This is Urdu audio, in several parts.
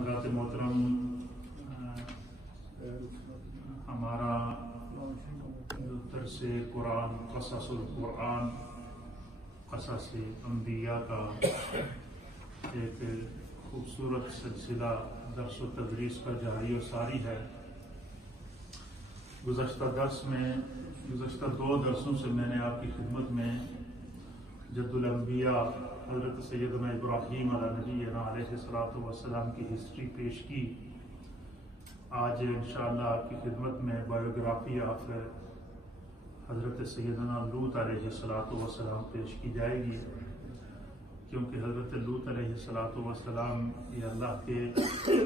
حضرات محترم ہمارا درس قرآن قصص القرآن قصص انبیاء کا ایک خوبصورت سلسلہ درس و تدریس کا جاری و ساری ہے۔ گزشتہ دو درسوں سے میں نے آپ کی خدمت میں جد الانبیاء حضرت سیدنا ابراہیم علیہ السلام کی ہسٹری پیش کی۔ آج انشاءاللہ آپ کی خدمت میں بایوگرافی آف حضرت سیدنا لوط علیہ السلام پیش کی جائے گی، کیونکہ حضرت لوط علیہ السلام یہ اللہ کے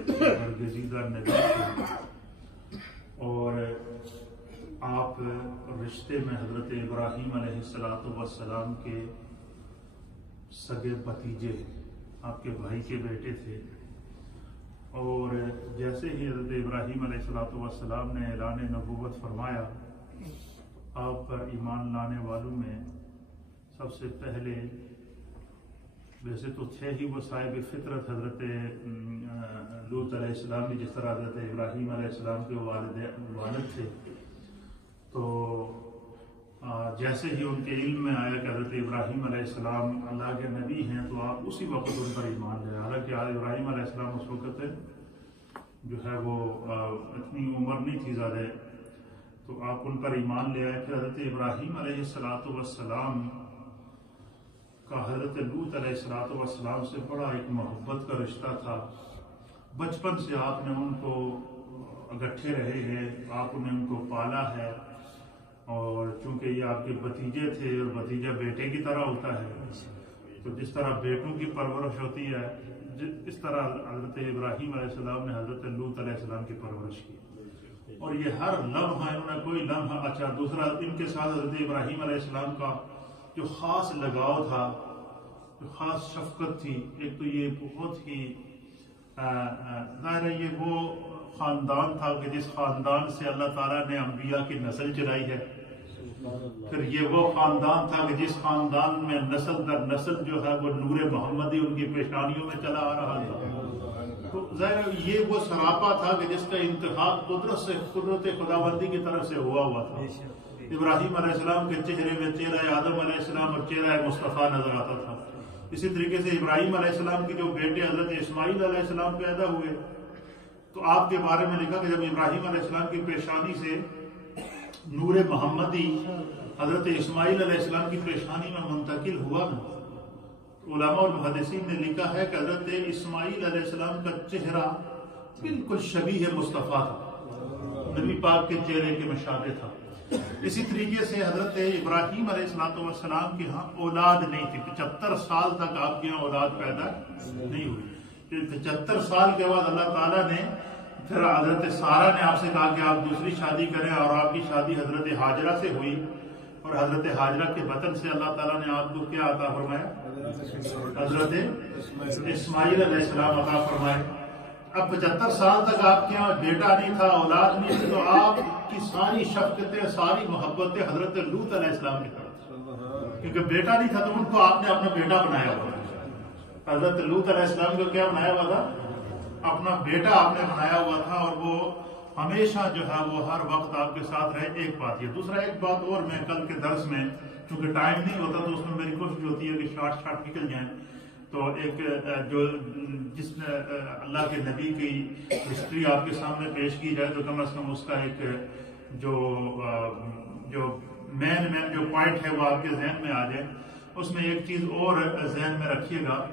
برگزیدہ نبی تھے، اور آپ رشتے میں حضرت ابراہیم علیہ السلام کے سگے بھتیجے، آپ کے بھائی کے بیٹے تھے۔ اور جیسے ہی حضرت ابراہیم علیہ السلام نے اعلان نبوت فرمایا، آپ پر ایمان لانے والوں میں سب سے پہلے، ویسے تو تھے ہی وہ صاحب فطرت حضرت لوط علیہ السلام بھی، جس طرح حضرت ابراہیم علیہ السلام کے والد تھے، تو جیسے ہی ان کے علم میں آیا کہ حضرت ابراہیم علیہ السلام اللہ کے نبی ہیں، تو آپ اسی وقت ان پر ایمان لے۔ حالانکہ ابراہیم علیہ السلام اس وقت جو ہے وہ اتنی عمر نہیں تھی زیادہ، تو آپ ان پر ایمان لے آئے۔ پھر حضرت ابراہیم علیہ السلام کا حضرت لوط علیہ السلام سے بڑا ایک محبت کا رشتہ تھا۔ بچپن سے آپ نے ان کو اگٹھے رہے ہیں، آپ نے ان کو پالا ہے، اور چونکہ یہ آپ کے بھتیجے تھے، اور بھتیجا بیٹے کی طرح ہوتا ہے، تو جس طرح بیٹوں کی پرورش ہوتی ہے، اس طرح حضرت ابراہیم علیہ السلام نے حضرت لوط علیہ السلام کی پرورش کی، اور یہ ہر لمحہ انہوں نے کوئی لمحہ اچھا دوسرا ان کے ساتھ حضرت ابراہیم علیہ السلام کا جو خاص لگاؤ تھا، جو خاص شفقت تھی، ایک تو یہ بہت ہی ظاہر ہے یہ وہ خاندان تھا کہ جس خاندان سے اللہ تعالیٰ نے انبیاء کی نسل چلائی ہے۔ پھر یہ وہ خاندان تھا کہ جس خاندان میں نسل در نسل جو ہے وہ نور محمدی ان کی پیشانیوں میں چلا آ رہا تھا۔ تو ظاہر یہ وہ سراپا تھا کہ جس کا انتخاب قدرت خداوندی کی طرف سے ہوا تھا۔ ابراہیم علیہ السلام کے چہرے میں چہرہ آدم علیہ السلام اور چہرہ مصطفیٰ نظر آتا تھا۔ اسی طریقے سے ابراہیم علیہ السلام کے جو بیٹے حضرت اسماعیل علیہ السلام پیدا ہوئے، تو آپ کے بارے میں لکھا کہ جب ابراہیم علیہ السلام کی پیشانی سے نور محمدی حضرت اسماعیل علیہ السلام کی پیشانی میں منتقل ہوا، علماء اور محدثین نے لکھا ہے کہ حضرت اسماعیل علیہ السلام کا چہرہ بالکل شبیہ مصطفیٰ تھا، نبی پاک کے چہرے کے مشابہ تھا۔ اسی طریقے سے حضرت ابراہیم علیہ السلام کے ہاں اولاد نہیں تھی، 75 سال تک آپ کے ہاں اولاد پیدا نہیں ہوئی۔ 75 سال کے بعد اللہ تعالیٰ نے پھر حضرت سارہ نے آپ سے کہا کہ آپ دوسری شادی کریں، اور آپ کی شادی حضرت حاجرہ سے ہوئی، اور حضرت حاجرہ کے بطن سے اللہ تعالیٰ نے آپ کو کیا عطا فرمایا؟ حضرت اسماعیل علیہ السلام عطا فرمائے۔ اب 75 سال تک آپ کے یہاں بیٹا نہیں تھا، اولاد نہیں تھی، تو آپ کی ساری شفقتیں، ساری محبتیں حضرت لوط علیہ السلام کی طرف، کیونکہ بیٹا نہیں تھا تو ان کو آپ نے اپنا بیٹا بنایا ہوا تھا۔ حضرت لوط علیہ السلام کو کیا بنایا ہوا تھا؟ اپنا بیٹا آپ نے بنایا ہوا تھا، اور وہ ہمیشہ جو ہے وہ ہر وقت آپ کے ساتھ رہے۔ ایک بات یہ، دوسرا ایک بات اور، میں کل کے درس میں چونکہ ٹائم نہیں ہوتا تو اس میں میری کوشش ہوتی ہے کہ شارٹ نکل جائیں، تو ایک جو جس نے اللہ کے نبی کی ہسٹری آپ کے سامنے پیش کی جائے، تو کم از کم اس کا ایک جو مین جو پوائنٹ ہے وہ آپ کے ذہن میں آ جائے۔ اس میں ایک چیز اور ذہن میں رکھیے گا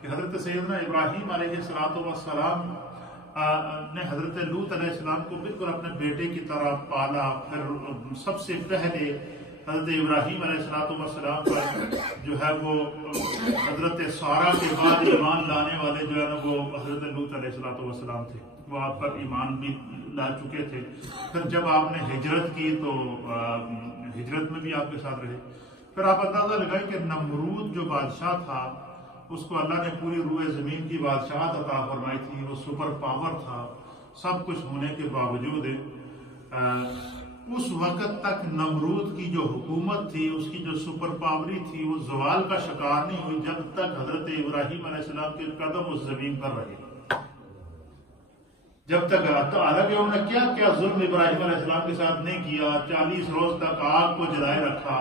کہ حضرت سیدنا ابراہیم علیہ السلام نے حضرت لوط علیہ السلام کو بالکل اپنے بیٹے کی طرح پالا۔ پھر سب سے پہلے حضرت ابراہیم علیہ السلام پر جو ہے وہ حضرت سارہ کے بعد ایمان لانے والے جو ہے نا وہ حضرت لوط علیہ السلام تھے، وہ آپ پر ایمان بھی لا چکے تھے۔ پھر جب آپ نے ہجرت کی تو ہجرت میں بھی آپ کے ساتھ رہے۔ پھر آپ اندازہ لگائیں کہ نمرود جو بادشاہ تھا، اس کو اللہ نے پوری روئے زمین کی بادشاہت عطا فرمائی تھی، وہ سپر پاور تھا۔ سب کچھ ہونے کے باوجود اس وقت تک نمرود کی جو حکومت تھی، اس کی جو سپر پاوری تھی، وہ زوال کا شکار نہیں ہوئی جب تک حضرت ابراہیم علیہ السلام کے قدم اس زمین پر رہے۔ جب تک حالانکہ انہوں نے کیا کیا ظلم ابراہیم علیہ السلام کے ساتھ نہیں کیا. 40 روز تک آگ کو جلائے رکھا,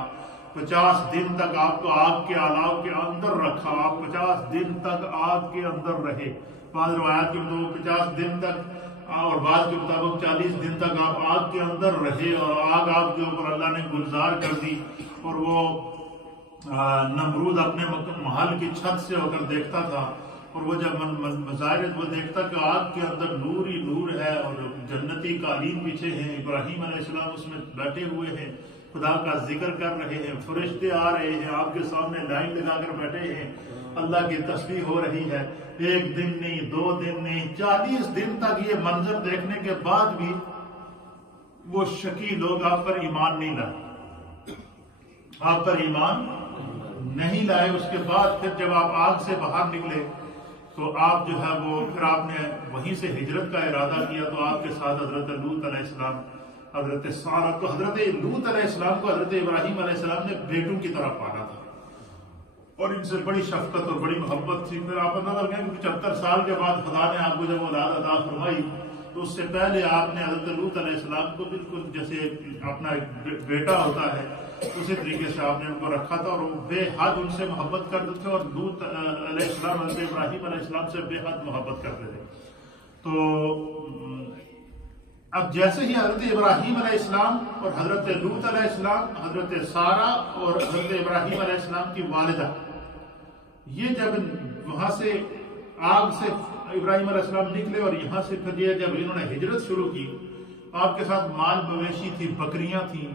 50 دن تک آپ کو آگ کے الاؤ کے اندر رکھا, آپ 50 دن تک آگ کے اندر رہے. بعض روایات کے مطابق 50 دن تک اور بعض کے مطابق 40 دن تک آپ آگ کے اندر رہے, اور آگ آپ کے اوپر اللہ نے گلزار کر دی. اور وہ نمرود اپنے محل کی چھت سے ہو کر دیکھتا تھا, اور وہ جب مظاہر وہ دیکھتا کہ آگ کے اندر نور ہی نور ہے, اور جنتی قالین پیچھے ہیں, ابراہیم علیہ السلام اس میں بیٹھے ہوئے ہیں, خدا کا ذکر کر رہے ہیں, فرشتے آ رہے ہیں, آپ کے سامنے لائن لگا کر بیٹھے ہیں, اللہ کی تسبیح ہو رہی ہے. 1 دن نہیں, 2 دن نہیں, 40 دن تک یہ منظر دیکھنے کے بعد بھی وہ شکی لوگ آپ پر ایمان نہیں لائے, آپ پر ایمان نہیں لائے. اس کے بعد پھر جب آپ آگ سے باہر نکلے تو آپ جو ہے وہ پھر آپ نے وہیں سے ہجرت کا ارادہ کیا. تو آپ کے ساتھ حضرت لوط علیہ السلام, حضرت سارہ. تو حضرت لوط علیہ السلام کو حضرت ابراہیم علیہ السلام نے بیٹوں کی طرح پالا تھا, اور ان سے بڑی شفقت اور بڑی محبت تھی. پھر آپ اندازہ لگائیں کہ 75 سال کے بعد خدا نے آپ کو جب اولاد عطا فرمائی, تو اس سے پہلے آپ نے حضرت لوط علیہ السلام کو بالکل جیسے اپنا ایک بیٹا ہوتا ہے اسی طریقے سے آپ نے ان کو رکھا تھا, اور وہ بے حد ان سے محبت کرتے تھے, اور لوط علیہ السلام حضرت ابراہیم علیہ السلام سے بے حد محبت کرتے تھے. تو اب جیسے ہی حضرت ابراہیم علیہ السلام اور حضرت لوط علیہ السلام, حضرت سارہ اور حضرت ابراہیم علیہ السلام کی والدہ, یہ جب وہاں سے آگ سے ابراہیم علیہ السلام نکلے, اور یہاں سے پھر یہ جب انہوں نے ہجرت شروع کی, آپ کے ساتھ مال مویشی تھی, بکریاں تھیں.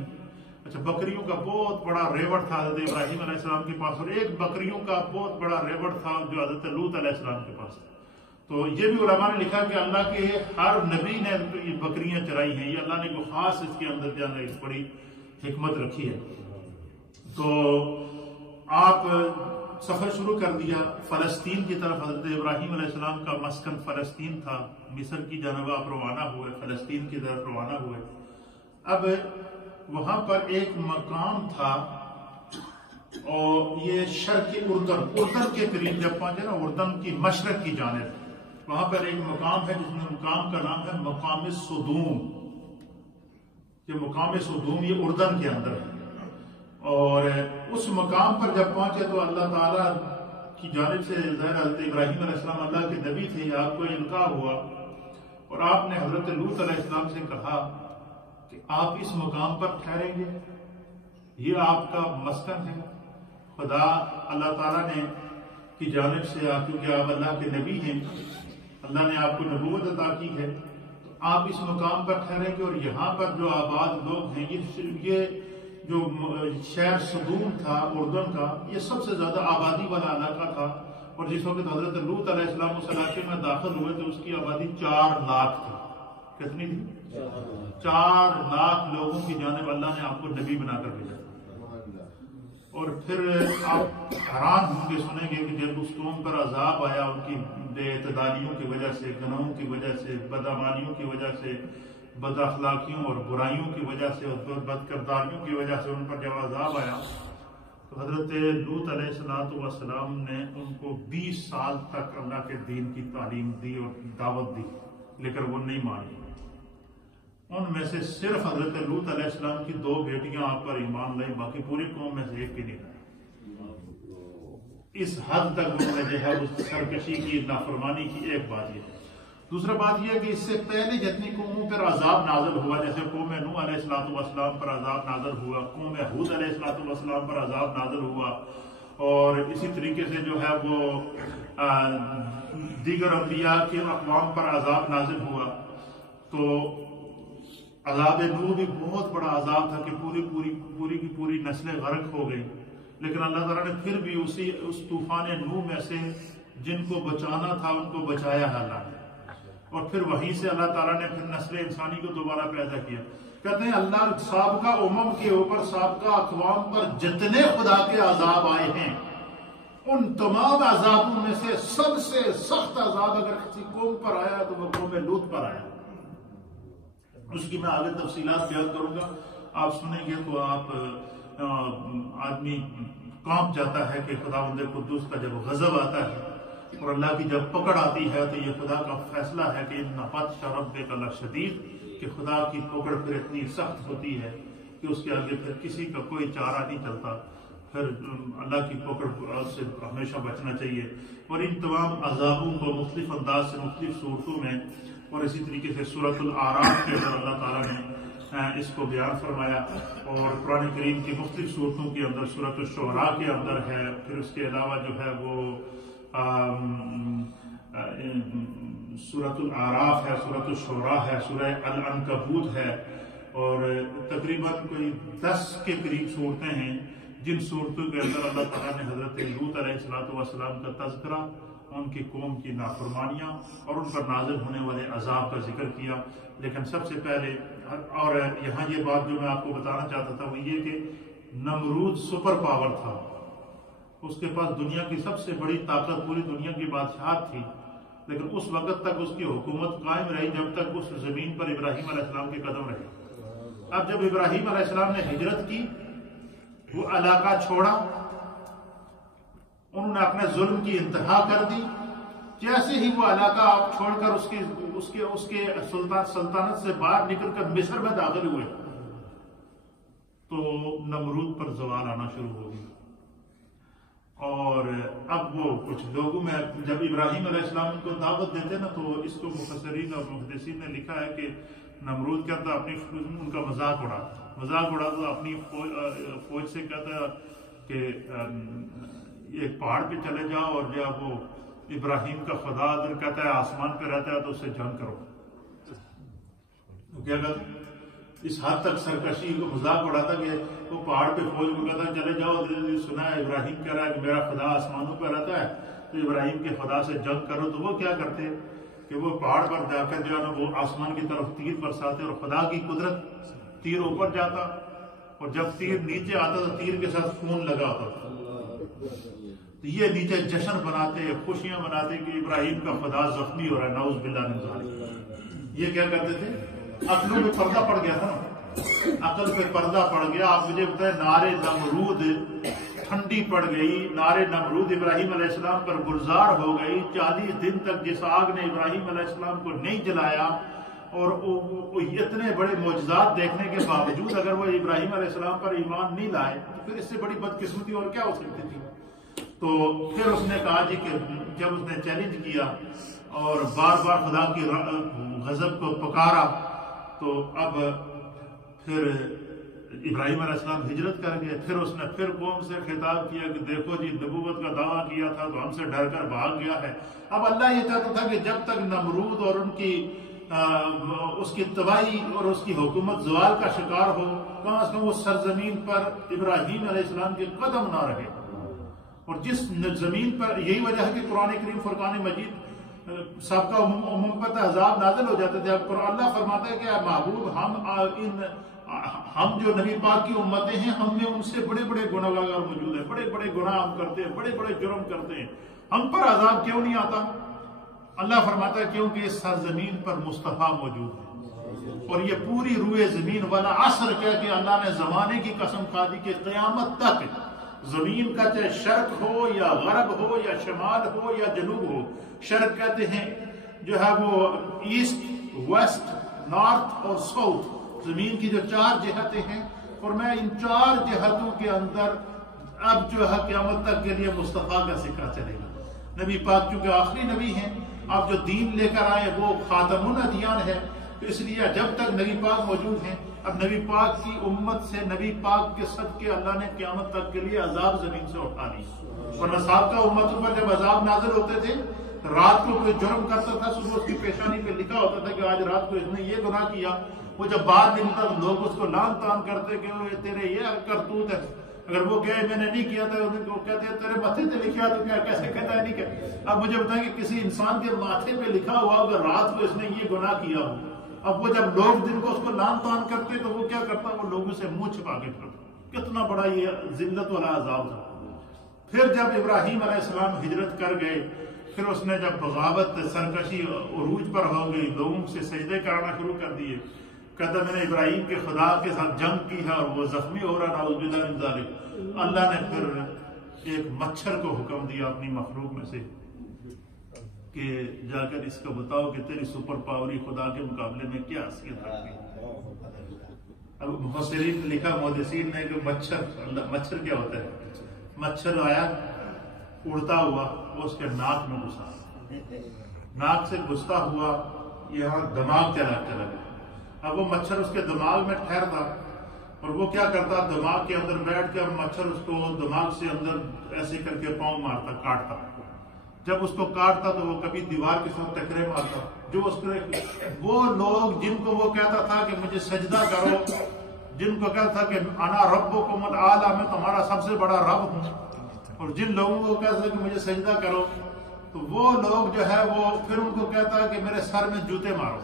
اچھا, بکریوں کا بہت بڑا ریوڑ تھا حضرت ابراہیم علیہ السلام کے پاس, اور ایک بکریوں کا بہت بڑا ریوڑ تھا جو حضرت لوط علیہ السلام کے پاس. تو یہ بھی علماء نے لکھا کہ اللہ کے ہر نبی نے یہ بکریاں چرائی ہیں, یہ اللہ نے کوئی خاص اس کے اندر جانا ایک بڑی حکمت رکھی ہے. تو آپ سفر شروع کر دیا فلسطین کی طرف. حضرت ابراہیم علیہ السلام کا مسکن فلسطین تھا, مصر کی جانب آپ روانہ ہوئے, فلسطین کی طرف روانہ ہوئے. اب وہاں پر ایک مقام تھا, اور یہ شرق اردن کے قریب جب پہنچے نا, اردن کی مشرق کی جانب, وہاں پر ایک مقام ہے جس میں مقام کا نام ہے مقام صدوم. یہ مقام صدوم یہ اردن کے اندر ہے. اور اس مقام پر جب پہنچے تو اللہ تعالیٰ کی جانب سے حضرت ابراہیم علیہ السلام اللہ کے نبی تھے, آپ کو القاء ہوا, اور آپ نے حضرت لوط علیہ السلام سے کہا کہ آپ اس مقام پر ٹھہریں گے, یہ آپ کا مسکن ہے. خدا اللہ تعالیٰ نے کی جانب سے, کیونکہ آپ اللہ کے نبی ہیں, اللہ نے آپ کو نبوت عطا کی ہے, تو آپ اس مقام پر ٹھہریں گے. اور یہاں پر جو آباد لوگ ہیں, یہ جو شہر صدوم تھا اردن کا, یہ سب سے زیادہ آبادی والا علاقہ تھا. اور جس وقت حضرت لوط علیہ السلام اس علاقے میں داخل ہوئے تو اس کی آبادی 4 لاکھ تھی. کتنی تھی؟ 4 لاکھ لوگوں کی جانب اللہ نے آپ کو نبی بنا کر بھیجا. اور پھر آپ حیران ہوں گے سنیں گے کہ جب اس قوم پر عذاب آیا, ان کی بے اعتدالیوں کی وجہ سے, گناہوں کی وجہ سے, بدعمالیوں کی وجہ سے, بد اخلاقیوں اور برائیوں کی وجہ سے, اور بد کرداریوں کی وجہ سے ان پر جب عذاب آیا, تو حضرت لوط علیہ السلام نے ان کو 20 سال تک اللہ کے دین کی تعلیم دی اور دعوت دی, لیکن وہ نہیں مانی. ان میں سے صرف حضرت لوط علیہ السلام کی 2 بیٹیاں آپ پر ایمان لائی, باقی پوری قوم میں سے ایک بھی نہیں لائی. اس حد تک انہوں نے جو ہے اس سرکشی کی, نافرمانی کی. ایک بات یہ. دوسرا بات یہ ہے کہ اس سے پہلے جتنی قوموں پر عذاب نازل ہوا, جیسے قوم نوح علیہ السلام پر عذاب نازل ہوا, قوم ہود علیہ السلام پر عذاب نازل ہوا, اور اسی طریقے سے جو ہے وہ دیگر انبیاء کے اقوام پر عذاب نازل ہوا. تو عذاب نوح بھی بہت بڑا عذاب تھا کہ پوری کی پوری نسلیں غرق ہو گئی. لیکن اللہ تعالیٰ نے پھر بھی اس طوفان نوح میں سے جن کو بچانا تھا ان کو بچایا اللہ نے, اور پھر وہیں سے اللہ تعالیٰ نے پھر نسل انسانی کو دوبارہ پیدا کیا. کہتے ہیں اللہ سابقہ امم کے اوپر, سابقہ اقوام پر جتنے خدا کے عذاب آئے ہیں, ان تمام عذابوں میں سے سب سے سخت عذاب اگر کسی قوم پر آیا تو وہ قوم لوط پر آیا. اس کی میں آگے تفصیلات بیان کروں گا, آپ سنیں گے تو آپ آدمی کانپ جاتا ہے کہ خداوند قدوس کا جب غضب آتا ہے اور اللہ کی جب پکڑ آتی ہے تو یہ خدا کا فیصلہ ہے کہ ان بطش ربک لشدید، کہ خدا کی پکڑ پھر اتنی سخت ہوتی ہے کہ اس کے آگے پھر کسی کا کوئی چارہ نہیں چلتا، پھر اللہ کی پکڑ سے ہمیشہ بچنا چاہیے۔ اور ان تمام عذابوں کو مختلف انداز سے مختلف صورتوں میں اور اسی طریقے سے سورۃ الاعراف کے اندر اللہ تعالیٰ نے اس کو بیان فرمایا، اور قرآن کریم کی مختلف صورتوں کے اندر سورۃ الشعراء کے اندر ہے، پھر اس کے علاوہ جو ہے وہ سورۃ الاعراف ہے، سورۃ الشعراء ہے، سورہ العنکبوت ہے، اور تقریباً کوئی 10 کے قریب صورتیں ہیں جن صورتوں کے اندر اللہ تعالیٰ نے حضرت لوط علیہ السلام کا تذکرہ، ان کی قوم کی نافرمانیاں اور ان پر نازل ہونے والے عذاب کا ذکر کیا۔ لیکن سب سے پہلے، اور یہاں یہ بات جو میں آپ کو بتانا چاہتا تھا وہ یہ کہ نمرود سپر پاور تھا، اس کے پاس دنیا کی سب سے بڑی طاقت، پوری دنیا کی بادشاہت تھی، لیکن اس وقت تک اس کی حکومت قائم رہی جب تک اس زمین پر ابراہیم علیہ السلام کے قدم رہے۔ اب جب ابراہیم علیہ السلام نے ہجرت کی، وہ علاقہ چھوڑا، انہوں نے اپنے ظلم کی انتہا کر دی، جیسے ہی وہ علاقہ آپ چھوڑ کر اس کے سلطنت سے باہر نکل کر مصر میں داخل ہوئے تو نمرود پر زوال آنا شروع ہو گیا۔ اور اب وہ کچھ لوگوں میں جب ابراہیم علیہ السلام کو دعوت دیتے نا، تو اس کو مفسرین اور محدثین نے لکھا ہے کہ نمرود کیا تھا، اپنی ان کا مذاق اڑاتا، اپنی فوج سے کہتا کہ ایک پہاڑ پہ چلے جاؤ، اور جب وہ ابراہیم کا خدا ادھر کہتا ہے آسمان پہ رہتا ہے تو اس سے جنگ کرو۔ کیا کہتا اس حد تک سرکشی کو مذاق اڑاتا کہ وہ پہاڑ پہ فوج کو کہتا چلے جاؤ، سنا ہے ابراہیم کہہ رہا ہے کہ میرا خدا آسمانوں پہ رہتا ہے تو ابراہیم کے خدا سے جنگ کرو۔ تو وہ کیا کرتے کہ وہ پہاڑ پر جا کر جو ہے نا وہ آسمان کی طرف تیر برساتے، اور خدا کی قدرت، تیر اوپر جاتا اور جب تیر نیچے آتا تو تیر کے ساتھ خون لگا ہوتا تھا۔ تو یہ نیچے جشن بناتے، خوشیاں مناتے کہ ابراہیم کا خدا زخمی ہو رہا ہے، نعوذ باللہ من ذالک۔ یہ کیا کرتے تھے، عقلوں پہ پردہ پڑ گیا تھا نا، عقل پہ پردہ پڑ گیا۔ آپ مجھے بتائیں، نار نمرود ٹھنڈی پڑ گئی، نار نمرود ابراہیم علیہ السلام پر گلزار ہو گئی، 40 دن تک جس آگ نے ابراہیم علیہ السلام کو نہیں جلایا، اور اتنے بڑے معجزات دیکھنے کے باوجود اگر وہ ابراہیم علیہ السلام پر ایمان نہیں لائے تو پھر اس سے بڑی بدقسمتی اور کیا ہو سکتی تھی۔ تو پھر اس نے کہا جی کہ جب اس نے چیلنج کیا اور بار بار خدا کی غضب کو پکارا، تو اب پھر ابراہیم علیہ السلام ہجرت کر گئے۔ پھر اس نے پھر قوم سے خطاب کیا کہ دیکھو جی نبوت کا دعویٰ کیا تھا تو ہم سے ڈر کر بھاگ گیا ہے۔ اب اللہ یہ چاہتا تھا کہ جب تک نمرود اور اس کی تباہی اور اس کی حکومت زوال کا شکار ہو، کم از کم اس سرزمین پر ابراہیم علیہ السلام کے قدم نہ رہے۔ اور جس زمین پر، یہی وجہ ہے کہ قرآن کریم فرقان مجید سابقہ عموم پر عذاب نازل ہو جاتے تھے۔ اب اللہ فرماتا ہے کہ محبوب ہم جو نبی پاک کی امتیں ہیں، ہم میں ان سے بڑے بڑے گناہ گار موجود ہیں، بڑے بڑے گناہ ہم کرتے ہیں، بڑے بڑے جرم کرتے ہیں، ہم پر عذاب کیوں نہیں آتا؟ اللہ فرماتا ہے کیونکہ اس سرزمین پر مصطفیٰ موجود ہے۔ اور یہ پوری روئے زمین والا عصر کہہ کہ اللہ نے زمانے کی قسم کھا دی کہ قیامت تک زمین کا چاہے شرق ہو یا غرب ہو یا شمال ہو یا جنوب ہو، شرق کہتے ہیں جو ہے وہ ایسٹ، ویسٹ، نارتھ اور ساؤتھ، زمین کی جو 4 جہتیں ہیں، اور میں ان 4 جہتوں کے اندر اب جو ہے قیامت تک کے لیے مصطفیٰ کا سکہ چلے گا۔ نبی پاک چونکہ آخری نبی ہیں، آپ جو دین لے کر آئے وہ خاتم الادیان ہے، تو اس لیے جب تک نبی پاک موجود ہیں، اب نبی پاک کی امت سے، نبی پاک کے صدقے اللہ نے قیامت تک کے لیے عذاب زمین سے اٹھا لی۔ ورنہ سابقہ امتوں پر جب عذاب نازل ہوتے تھے، رات کو کوئی جرم کرتا تھا، صبح اس کی پیشانی پہ لکھا ہوتا تھا کہ آج رات کو اس نے یہ گناہ کیا، وہ جب باہر نکلتا تو لوگ اس کو لان تان کرتے کہ تیرے یہ کرتوت ہے۔ اگر وہ کہے میں نے نہیں کیا تھا، وہ کہتے ہیں تیرے ماتھے پہ لکھا تو کیا، کیسے کہتا ہے نہیں کیا؟ اب مجھے بتائیں کہ کسی انسان کے ماتھے پہ لکھا ہوا اگر رات کو اس نے یہ گناہ کیا ہو، اب وہ جب لوگ دن کو اس کو لان تان کرتے تو وہ کیا کرتا، وہ لوگوں سے منہ چھپا کے پھرتا۔ کتنا بڑا یہ ذلت والا عذاب تھا۔ پھر جب ابراہیم علیہ السلام ہجرت کر گئے، پھر اس نے جب بغاوت، سرکشی عروج پر ہو گئی، لوگوں سے سجدے کرانا شروع کر دیے، کہتا میں نے ابراہیم کے خدا کے ساتھ جنگ کی ہے اور وہ زخمی ہو رہا، نعوذ باللہ من ذالک۔ اللہ نے پھر ایک مچھر کو حکم دیا اپنی مخلوق میں سے کہ جا کر اس کو بتاؤ کہ تیری سپر پاوری خدا کے مقابلے میں کیا حیثیت رکھتی ہے۔ اب مفسرین نے لکھا، محدثین نے، کہ مچھر کیا ہوتا ہے؟ مچھر آیا اڑتا ہوا، وہ اس کے ناک میں گھسا، ناک سے گھستا ہوا یہاں دماغ چلا گیا۔ اب وہ مچھر اس کے دماغ میں ٹھہرتا اور وہ کیا کرتا، دماغ کے اندر بیٹھ کے مچھر اس کو دماغ سے اندر ایسے کر کے پاؤں مارتا، کاٹتا۔ جب اس کو کاٹتا تو وہ کبھی دیوار کے ساتھ ٹکرے مارتا۔ جو اس کے وہ لوگ جن کو وہ کہتا تھا کہ مجھے سجدہ کرو، جن کو کہتا تھا کہ انا ربکم الاعلی، میں تمہارا سب سے بڑا رب ہوں، اور جن لوگوں کو کہتا تھا کہ مجھے سجدہ کرو، تو وہ لوگ جو ہے وہ پھر ان کو کہتا ہے کہ میرے سر میں جوتے مارو۔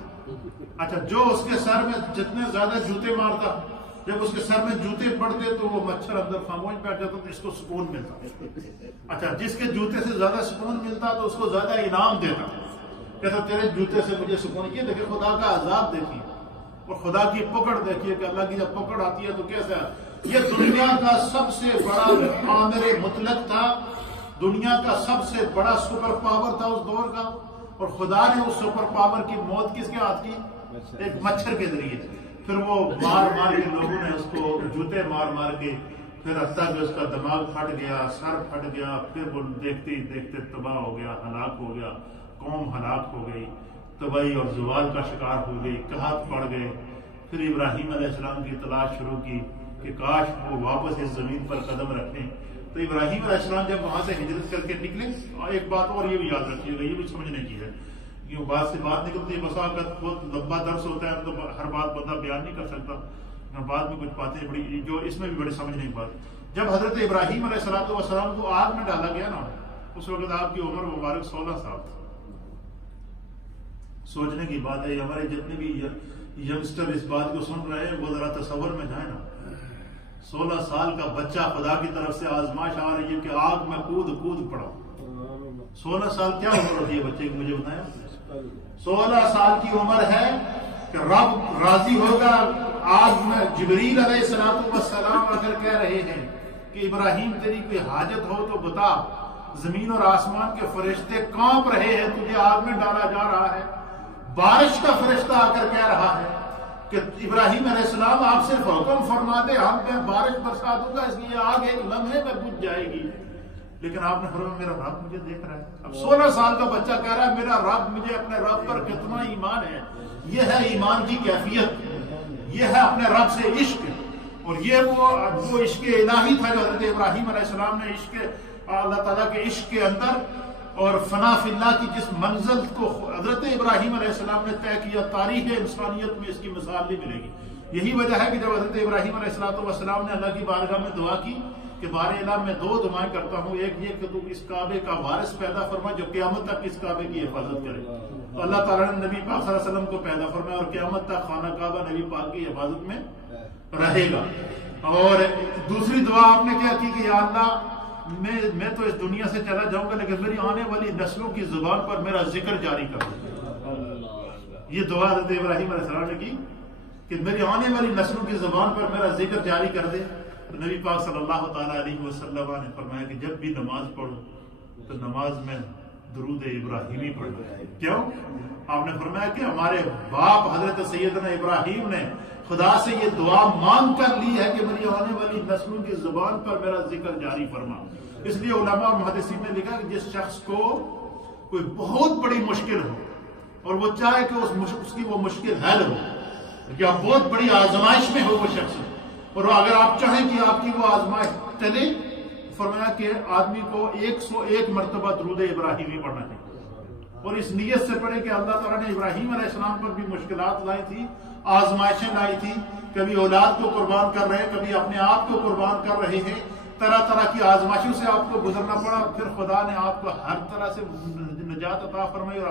اچھا، جو اس کے سر میں جتنے زیادہ جوتے مارتا، جب اس کے سر میں جوتے پڑتے تو وہ مچھر اندر خاموش بیٹھ جاتا تو اس کو سکون ملتا۔ اچھا، جس کے جوتے سے زیادہ سکون ملتا تو اس کو زیادہ انعام دیتا، کہتا تیرے جوتے سے مجھے سکون۔ یہ دیکھیں خدا کا عذاب دیکھیے اور خدا کی پکڑ دیکھیے کہ اللہ کی جب پکڑ آتی ہے تو کیسا ہے۔ یہ دنیا کا سب سے بڑا عامر مطلق تھا، دنیا کا سب سے بڑا سپر پاور تھا اس دور کا، اور خدا نے اس سپر پاور کی موت کس کے ہاتھ کی؟ ایک مچھر کے ذریعے۔ پھر وہ مار مار کے لوگوں نے اس کو جوتے مار مار کے، پھر حتیٰ کہ اس کا دماغ پھٹ گیا، سر پھٹ گیا، پھر وہ دیکھتے ہی دیکھتے تباہ ہو گیا، ہلاک ہو گیا، قوم ہلاک ہو گئی، تباہی اور زوال کا شکار ہو گئی، قحط پڑ گئے۔ پھر ابراہیم علیہ السلام کی تلاش شروع کی کہ کاش وہ واپس اس زمین پر قدم رکھیں۔ تو ابراہیم علیہ السلام جب وہاں سے ہجرت کر کے نکلے، ایک بات اور یہ بھی یاد رکھیے گا، یہ بھی سمجھنے کی ہے، کیوں بات سے بات نکلتی ہے، بسا اوقات بہت لمبا درس ہوتا ہے تو ہر بات بندہ بیان نہیں کر سکتا، بعد میں کچھ باتیں بڑی جو اس میں بھی بڑی سمجھنے کی بات۔ جب حضرت ابراہیم علیہ السلام کو آگ میں ڈالا گیا نا، اس وقت آپ کی عمر مبارک 16 سال تھی۔ سوچنے کی بات ہے، ہمارے جتنے بھی ینگسٹر اس بات کو سن رہے ہیں وہ ذرا تصور میں جائیں نا، 16 سال کا بچہ خدا کی طرف سے آزمائش آ رہی ہے کہ آگ میں کود پڑا۔ 16 سال کیا عمر ہوتی ہے بچے کی، مجھے بتائیں۔ 16 سال کی عمر ہے کہ رب راضی ہوگا۔ آج میں جبریل علیہ السلام اگر کہہ رہے ہیں کہ ابراہیم تیری کوئی حاجت ہو تو بتا، زمین اور آسمان کے فرشتے کانپ رہے ہیں، تجھے آگ میں ڈالا جا رہا ہے۔ بارش کا فرشتہ آ کر کہہ رہا ہے کہ ابراہیم علیہ السلام آپ صرف حکم فرما دے، ہم میں بارش برسا دوں گا، اس لیے آگ ایک لمحے میں بجھ جائے گی۔ لیکن آپ نے فرمایا میرا رب مجھے دیکھ رہا ہے۔ اب 16 سال کا بچہ کہہ رہا ہے میرا رب، مجھے اپنے رب پر کتنا ایمان ہے۔ یہ ہے ایمان کی کیفیت، یہ ہے اپنے رب سے عشق، اور یہ وہ عشق الہی تھا جو حضرت ابراہیم علیہ السلام نے عشق اللہ تعالیٰ کے عشق کے اندر اور فنا فی اللہ کی جس منزل کو حضرت ابراہیم علیہ السلام نے طے کیا، تاریخ انسانیت میں اس کی مثال نہیں ملے گی۔ یہی وجہ ہے کہ جب حضرت ابراہیم علیہ السلام نے اللہ کی بارگاہ میں دعا کی کہ بار الہ میں 2 دعائیں کرتا ہوں، ایک یہ کہ تو اس کعبے کا وارث پیدا فرما جو قیامت تک اس کعبے کی حفاظت کرے، تو اللہ تعالیٰ نے نبی پاک صلی اللہ علیہ وسلم کو پیدا فرمایا اور قیامت تک خانہ کعبہ نبی پاک کی حفاظت میں رہے گا۔ اور دوسری دعا آپ نے کیا کی کہ یا اللہ میں تو اس دنیا سے چلا جاؤں گا لیکن میری آنے والی نسلوں کی زبان پر میرا ذکر جاری کر دو۔ یہ دعا حضرت ابراہیم علیہ السلام نے کی کہ میری آنے والی نسلوں کی زبان پر میرا ذکر جاری کر دے۔ تو نبی پاک صلی اللہ تعالیٰ علیہ وسلم نے فرمایا کہ جب بھی نماز پڑھو تو نماز میں درود ابراہیمی پڑھو۔ کیوں؟ آپ نے فرمایا کہ ہمارے باپ حضرت سیدنا ابراہیم نے خدا سے یہ دعا مانگ کر لی ہے کہ میری آنے والی نسلوں کی زبان پر میرا ذکر جاری فرما۔ اس لیے علماء اور محدثین نے لکھا کہ جس شخص کو کوئی بہت بڑی مشکل ہو اور وہ چاہے کہ اس کی وہ مشکل حل ہو یا بہت بڑی آزمائش میں ہو وہ شخص، اور اگر آپ چاہیں کہ آپ کی وہ آزمائش چلے، فرمایا کہ آدمی کو 101 مرتبہ درود ابراہیمی پڑھنا چاہیے، اور اس نیت سے پڑھے کہ اللہ تعالیٰ نے ابراہیم علیہ السلام پر بھی مشکلات لائی تھی، آزمائشیں لائی تھی، کبھی اولاد کو قربان کر رہے ہیں، کبھی اپنے آپ کو قربان کر رہے ہیں، طرح طرح کی آزمائشوں سے آپ کو گزرنا پڑا، پھر خدا نے آپ کو ہر طرح سے نجات عطا فرمائی اور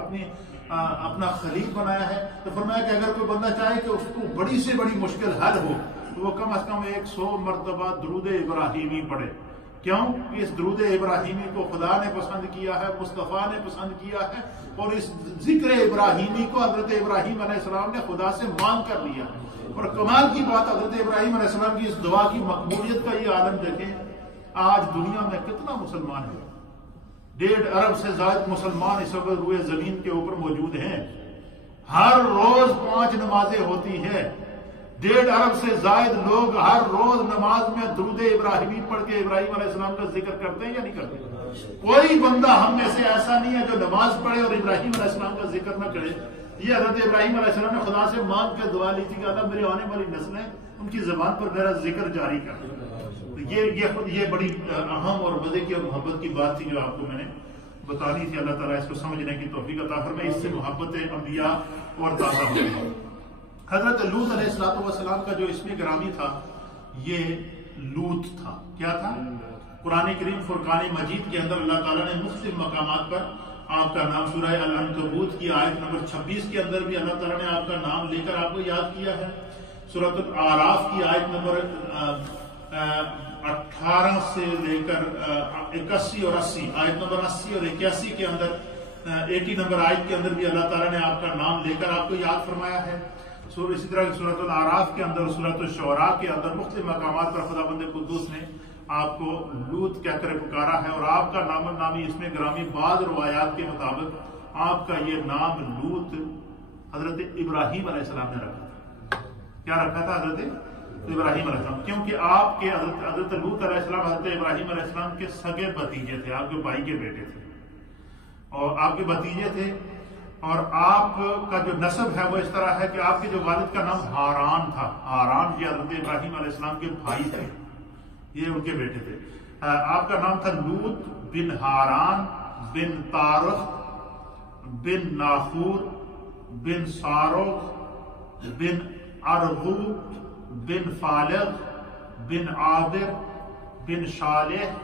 اپنا خلیل بنایا ہے۔ تو فرمایا کہ اگر کوئی بندہ چاہے کہ اس کو بڑی سے بڑی مشکل حل ہو تو وہ کم از کم 100 مرتبہ درود ابراہیمی پڑھے۔ کیوں؟ اس درود ابراہیمی کو خدا نے پسند کیا ہے، مصطفیٰ نے پسند کیا ہے، اور اس ذکر ابراہیمی کو حضرت ابراہیم علیہ السلام نے خدا سے مانگ کر لیا۔ اور کمال کی بات حضرت ابراہیم علیہ السلام کی اس دعا کی مقبولیت کا یہ عالم دیکھیں، آج دنیا میں کتنا مسلمان ہے، 1.5 ارب سے زائد مسلمان اس وقت روئے زمین کے اوپر موجود ہیں. ہر روز 5 نمازیں ہوتی ہیں. 1.5 ارب سے زائد لوگ ہر روز نماز میں درود ابراہیمی پڑھ کے ابراہیم علیہ السلام کا ذکر کرتے ہیں یا نہیں کرتے؟ کوئی بندہ ہم میں سے ایسا نہیں ہے جو نماز پڑھے اور ابراہیم علیہ السلام کا ذکر نہ کرے. یہ حضرت ابراہیم علیہ السلام نے خدا سے مانگ کے دعا لی تھی کہ اللہ میری آنے والی نسلیں ان کی زبان پر میرا ذکر جاری کر. یہ بڑی اہم اور مزے کی اور محبت کی بات تھی جو آپ کو میں نے بتانی تھی. اللہ تعالیٰ اس کو سمجھنے کی توفیق عطا فرمائے. اس سے محبت انبیاء اور تازہ ہوئی. حضرت لوط علیہ السلام کا جو اسم گرامی تھا یہ لوط تھا. کیا تھا؟ قرآن کریم فرقان مجید کے اندر اللہ تعالیٰ نے مختلف مقامات پر آپ کا نام سورہ العنکبوت کی آیت نمبر 26 کے اندر بھی اللہ تعالیٰ نے آپ کا نام لے کر آپ کو یاد کیا ہے. سورۃ الاعراف کی آیت نمبر 18 سے لے کر 81 اور 80 آیت نمبر 80 اور 81 کے اندر 80 نمبر آیت کے اندر بھی اللہ تعالیٰ نے آپ کا نام لے کر آپ کو یاد فرمایا ہے. اسی طرح سورۃ الاعراف کے اندر سورۃ الشعراء کے اندر مختلف مقامات پر خدا بند قدوس نے آپ کو لوط کہہ کر پکارا ہے. اور آپ کا نام نامی اس میں گرامی بعض روایات کے مطابق آپ کا یہ نام لوط حضرت ابراہیم علیہ السلام نے رکھا تھا. کیا رکھا تھا؟ حضرت ابراہیم علیہ السلام. کیونکہ آپ کے حضرت لوط علیہ السلام حضرت ابراہیم علیہ السلام کے سگے بھتیجے تھے. آپ کے بھائی کے بیٹے تھے اور آپ کے بھتیجے تھے. اور آپ کا جو نسب ہے وہ اس طرح ہے کہ آپ کے جو والد کا نام ہاران تھا. ہاران یہ حضرت ابراہیم علیہ السلام کے بھائی تھے. یہ ان کے بیٹے تھے. آپ کا نام تھا لوط بن ہاران بن تارخ بن ناخور بن ساروخ بن ارغو بن فالغ بن عابر بن صالح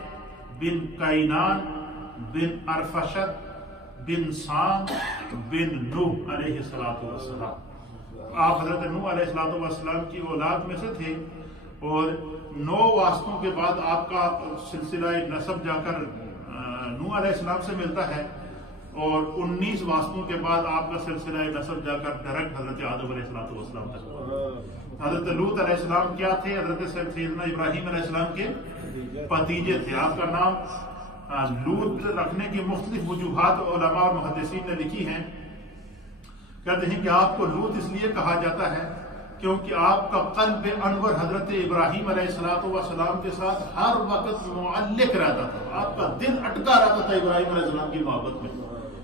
بن قینان بن ارفشد بن سام بن نوح علیہ السلام. آپ حضرت نوح علیہ السلام کی اولاد میں سے تھے. اور 9 واسطوں کے بعد آپ کا سلسلہ نسب جا کر نوح علیہ السلام سے ملتا ہے. اور 19 واسطوں کے بعد آپ کا سلسلہ نسب جا کر ڈائریکٹ حضرت آدم علیہ السلام تک. حضرت لوط علیہ السلام کیا تھے؟ حضرت سیدنا ابراہیم علیہ السلام کے بھتیجے تھے. آپ کا نام لوط رکھنے کی مختلف وجوہات علماء اور محدثین نے لکھی ہیں. کہتے ہیں کہ آپ کو لوط اس لیے کہا جاتا ہے کیونکہ آپ کا قلب انور حضرت ابراہیم علیہ السلام کے ساتھ ہر وقت معلق رہتا تھا. آپ کا دل اٹکا رہتا تھا ابراہیم علیہ السلام کی محبت میں.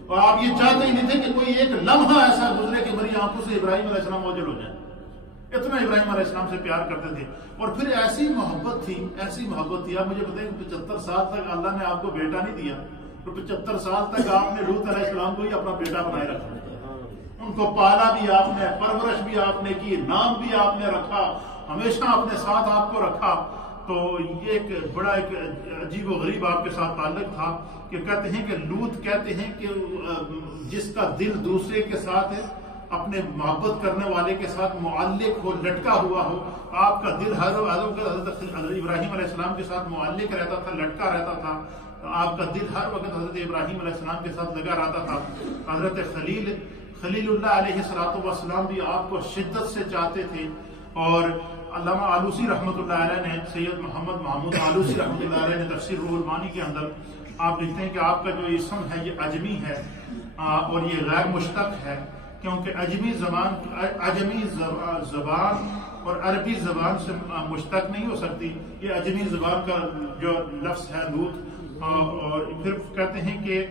اور آپ یہ چاہتے ہی نہیں تھے کہ کوئی ایک لمحہ ایسا گزرے کہ میری آنکھوں سے ابراہیم علیہ السلام اوجھل ہو جائے. اتنا ابراہیم علیہ السلام سے پیار کرتے تھے. اور پھر ایسی محبت تھی. آپ مجھے بتائیں 75 سال تک اللہ نے آپ کو بیٹا نہیں دیا. تو 75 سال تک آپ نے لوط علیہ السلام کو ہی اپنا بیٹا بنائے رکھا. ان کو پالا بھی آپ نے, پرورش بھی آپ نے کی, نام بھی آپ نے رکھا, ہمیشہ اپنے ساتھ آپ کو رکھا. تو یہ ایک بڑا ایک عجیب و غریب آپ کے ساتھ تعلق تھا کہ کہتے ہیں کہ لوط کہتے ہیں کہ جس کا دل دوسرے کے ساتھ اپنے محبت کرنے والے کے ساتھ معلق ہو, لٹکا ہوا ہو. آپ کا دل حضرت ابراہیم علیہ السلام کے ساتھ معلق رہتا تھا, لٹکا رہتا تھا. آپ کا دل ہر وقت حضرت ابراہیم علیہ السلام کے ساتھ لگا رہتا تھا. حضرت خلیل اللہ علیہ السلام بھی آپ کو شدت سے چاہتے تھے. اور علامہ آلوسی رحمۃ اللہ علیہ نے, سید محمد محمود آلوسی رحمۃ اللہ علیہ نے تفسیر روح المعانی کے اندر آپ لکھتے ہیں کہ آپ کا جو اسم ہے یہ عجمی ہے اور یہ غیر مشتق ہے, کیونکہ عجمی زبان اور عربی زبان سے مشتق نہیں ہو سکتی. یہ عجمی زبان کا جو لفظ ہے لوط. اور پھر کہتے ہیں کہ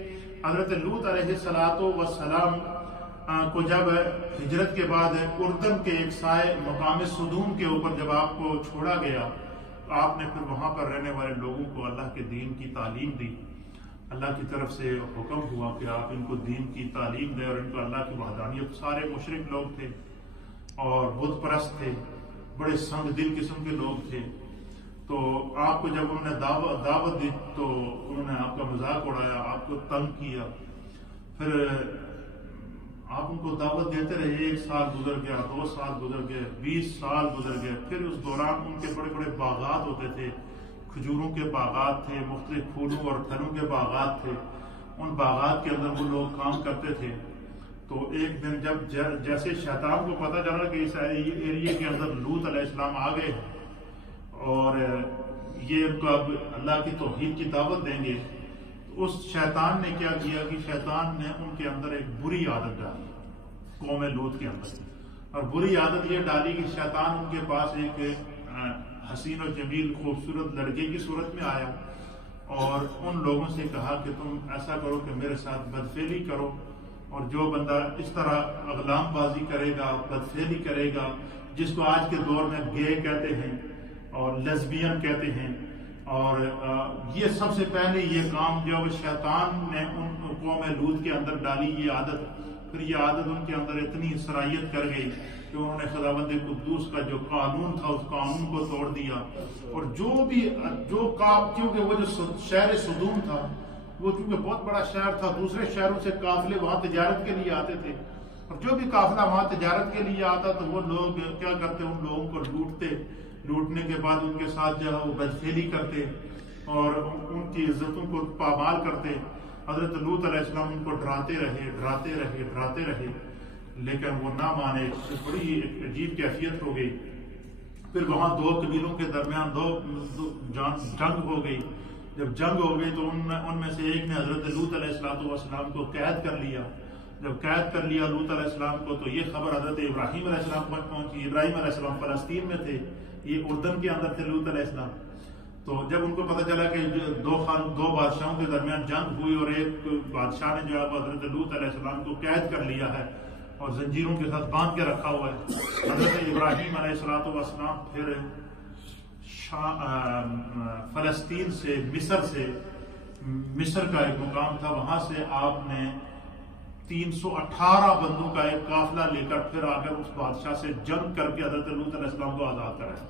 حضرت لوط علیہ السلام کو جب ہجرت کے بعد اردن کے ایک سائے مقام صدوم کے اوپر جب آپ کو چھوڑا گیا تو آپ نے پھر وہاں پر رہنے والے لوگوں کو اللہ کے دین کی تعلیم دی. اللہ کی طرف سے حکم ہوا کہ آپ ان کو دین کی تعلیم دیں اور ان کو اللہ کی وحدانیت. سارے مشرک لوگ تھے اور بت پرست تھے, بڑے سنگ دل قسم کے لوگ تھے. تو آپ کو جب انہوں نے دعوت دی تو انہوں نے آپ کا مذاق اڑایا, آپ کو تنگ کیا. پھر آپ ان کو دعوت دیتے رہے. 1 سال گزر گیا, 2 سال گزر گئے, 20 سال گزر گئے. پھر اس دوران ان کے بڑے بڑے باغات ہوتے تھے, کھجوروں کے باغات تھے, مختلف پھولوں اور پھلوں کے باغات تھے. ان باغات کے اندر وہ لوگ کام کرتے تھے. تو ایک دن جب جیسے شیطان کو پتہ چلا کہ اس ایریے کے اندر لوط علیہ السلام آ گئے اور یہ ان کو اب اللہ کی توحید کی دعوت دیں گے, اس شیطان نے کیا کیا کہ شیطان نے ان کے اندر ایک بری عادت ڈالی قوم لوط کے اندر، اور بری عادت یہ ڈالی کہ شیطان ان کے پاس ایک حسین و جمیل خوبصورت لڑکے کی صورت میں آیا اور ان لوگوں سے کہا کہ تم ایسا کرو کہ میرے ساتھ بدفعلی کرو، اور جو بندہ اس طرح اغلام بازی کرے گا، بدفعلی کرے گا، جس کو آج کے دور میں گے کہتے ہیں اور لیزبین کہتے ہیں، اور یہ سب سے پہلے یہ کام جو شیطان نے ان قوم لوط کے اندر ڈالی یہ عادت، پھر یہ عادت ان کے اندر اتنی صلاحیت کر گئی کہ انہوں نے خداوند قدوس کا جو قانون تھا اس قانون کو توڑ دیا، اور کیونکہ وہ جو شہر سدوم تھا وہ چونکہ بہت بڑا شہر تھا، دوسرے شہروں سے قافلے وہاں تجارت کے لیے آتے تھے، اور جو بھی قافلہ وہاں تجارت کے لیے آتا تو وہ لوگ کیا کرتے، ان لوگوں کو لوٹنے کے بعد ان کے ساتھ جو ہے وہ بدفعلی کرتے اور ان کی عزتوں کو پامال کرتے۔ حضرت لوط علیہ السلام ان کو ڈراتے رہے لیکن وہ نہ مانے، بڑی ایک عجیب کیفیت ہو گئی۔ پھر وہاں دو قبیلوں کے درمیان جنگ ہو گئی، جب جنگ ہو گئی تو ان میں سے ایک نے حضرت لوط علیہ السلام کو قید کر لیا۔ جب قید کر لیا لوط علیہ السلام کو تو یہ خبر حضرت ابراہیم علیہ السلام پر پہنچی۔ ابراہیم علیہ السلام فلسطین میں تھے، یہ اردن کے اندر تھے لوط علیہ السلام۔ تو جب ان کو پتہ چلا کہ دو بادشاہوں کے درمیان جنگ ہوئی اور ایک بادشاہ نے جو ہے حضرت لوط علیہ السلام کو قید کر لیا ہے اور زنجیروں کے ساتھ باندھ کے رکھا ہوا ہے، حضرت ابراہیم علیہ السلام پھر فلسطین سے مصر کا ایک مقام تھا، وہاں سے آپ نے 318 بندوں کا ایک قافلہ لے کر پھر آ کر اس بادشاہ سے جنگ کر کے حضرت لوط علیہ السلام کو آزاد کرایا۔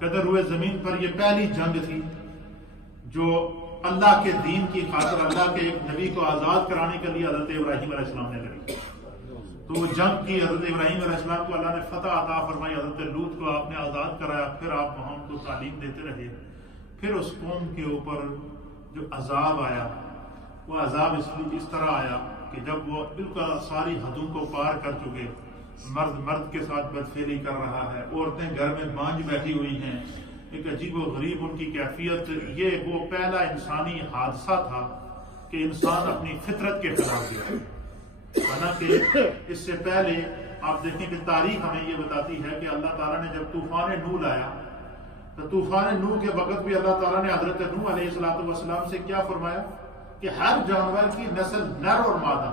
کہتے روئے زمین پر یہ پہلی جنگ تھی جو اللہ کے دین کی خاطر، اللہ کے ایک نبی کو آزاد کرانے کے لیے حضرت ابراہیم علیہ السلام نے لڑی۔ تو وہ جنگ کی، حضرت ابراہیم علیہ السلام کو اللہ نے فتح عطا فرمائی، حضرت لوط کو آپ نے آزاد کرایا، پھر آپ وہاں ان کو تعلیم دیتے رہے۔ پھر اس قوم کے اوپر جو عذاب آیا وہ عذاب اس طرح آیا کہ جب وہ بالکل ساری حدوں کو پار کر چکے، مرد کے ساتھ بدفعلی کر رہا ہے، عورتیں گھر میں بانجھ بیٹھی ہوئی ہیں، ایک عجیب و غریب ان کی کیفیت، یہ وہ پہلا انسانی حادثہ تھا کہ انسان اپنی فطرت کے خلاف گیا۔ حالانکہ اس سے پہلے آپ دیکھیں کہ تاریخ ہمیں یہ بتاتی ہے کہ اللہ تعالیٰ نے جب طوفان نوح لایا تو طوفان نوح کے وقت بھی اللہ تعالیٰ نے حضرت نوح علیہ السلام سے کیا فرمایا کہ ہر جانور کی نسل نر اور مادہ،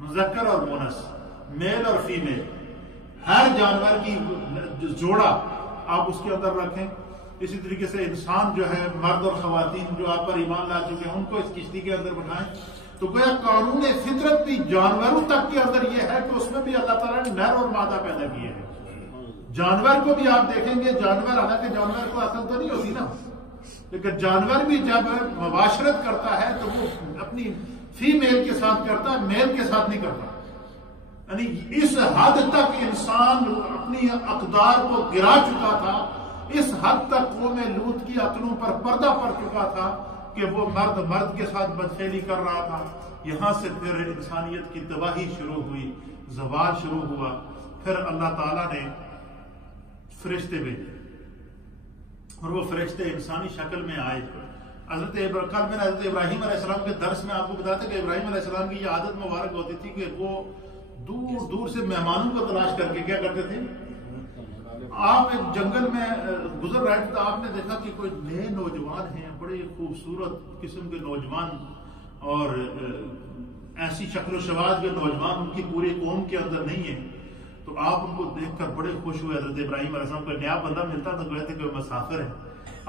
مذکر اور مونس، میل اور فیمیل، ہر جانور کی جوڑا آپ اس کے اندر رکھیں۔ اسی طریقے سے انسان جو ہے، مرد اور خواتین جو آپ پر ایمان لا چکے ہیں، ان کو اس کشتی کے اندر بٹھائیں۔ تو گویا قانون فطرت بھی جانوروں تک کے اندر یہ ہے کہ اس میں بھی اللہ تعالیٰ نے نر اور مادہ پیدا کیے ہیں۔ جانور کو بھی آپ دیکھیں گے، جانور حالانکہ جانور کو عقل تو نہیں ہوتی نا، لیکن جانور بھی جب مباشرت کرتا ہے تو وہ اپنی فیمیل کے ساتھ کرتا ہے، میل کے ساتھ نہیں کرتا۔ یعنی اس حد تک انسان اپنی اقدار کو گرا چکا تھا، اس حد تک قوم لوط کی عقلوں پر پردہ پڑ چکا تھا کہ وہ مرد کے ساتھ بدفعلی کر رہا تھا۔ یہاں سے پھر انسانیت کی تباہی شروع ہوئی، زوال شروع ہوا۔ پھر اللہ تعالیٰ نے فرشتے بھیجے اور وہ فرشتے انسانی شکل میں آئے۔ کل میں نے حضرت ابراہیم علیہ السلام کے درس میں آپ کو بتایا تھا کہ ابراہیم علیہ السلام کی یہ عادت مبارک ہوتی تھی کہ وہ دور دور سے مہمانوں کو تلاش کر کے کیا کرتے تھے، آپ ایک جنگل میں گزر رہے تھے تو آپ نے دیکھا کہ کوئی نئے نوجوان ہیں، بڑے خوبصورت قسم کے نوجوان اور ایسی شکل و شواذ کے نوجوان ان کی پوری قوم کے اندر نہیں ہے، تو آپ ان کو دیکھ کر بڑے خوش ہوئے۔ حضرت ابراہیم علیہ السلام کو نیا بندہ ملتا تو کہتے کہ وہ مسافر ہے،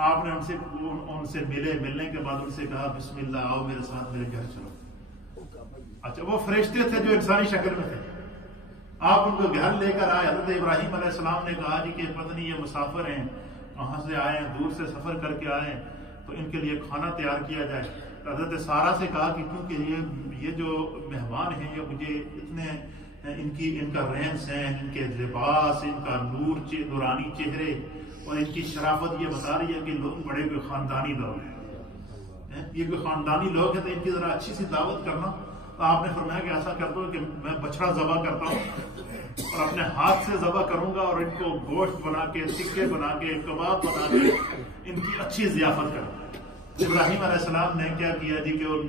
آپ نے ان سے ملنے کے بعد ان سے کہا بسم اللہ، آؤ میرے ساتھ میرے گھر چلو۔ اچھا، وہ فرشتے تھے جو انسانی شکل میں تھے، آپ ان کو گھر لے کر آئے۔ حضرت ابراہیم علیہ السلام نے کہا جی کہ پتہ نہیں یہ مسافر ہیں، کہاں سے آئے ہیں، دور سے سفر کر کے آئے ہیں، تو ان کے لیے کھانا تیار کیا جائے۔ حضرت سارہ سے کہا کہ کیونکہ یہ جو مہمان ہیں یہ مجھے اتنے ان کا رہن سہن، ان کے لباس، ان کا نورانی چہرے اور ان کی شرافت یہ بتا رہی ہے کہ لوگ بڑے کوئی خاندانی لوگ ہیں، یہ کوئی خاندانی لوگ ہیں، تو ان کی ذرا اچھی سی دعوت کرنا۔ تو آپ نے فرمایا کہ ایسا کر دو کہ میں بچڑا ذبح کرتا ہوں اور اپنے ہاتھ سے ذبح کروں گا اور ان کو گوشت بنا کے، ٹکے بنا کے، کباب بنا کے ان کی اچھی ضیافت کروں گا۔ ابراہیم علیہ السلام نے کیا کیا جی کہ ان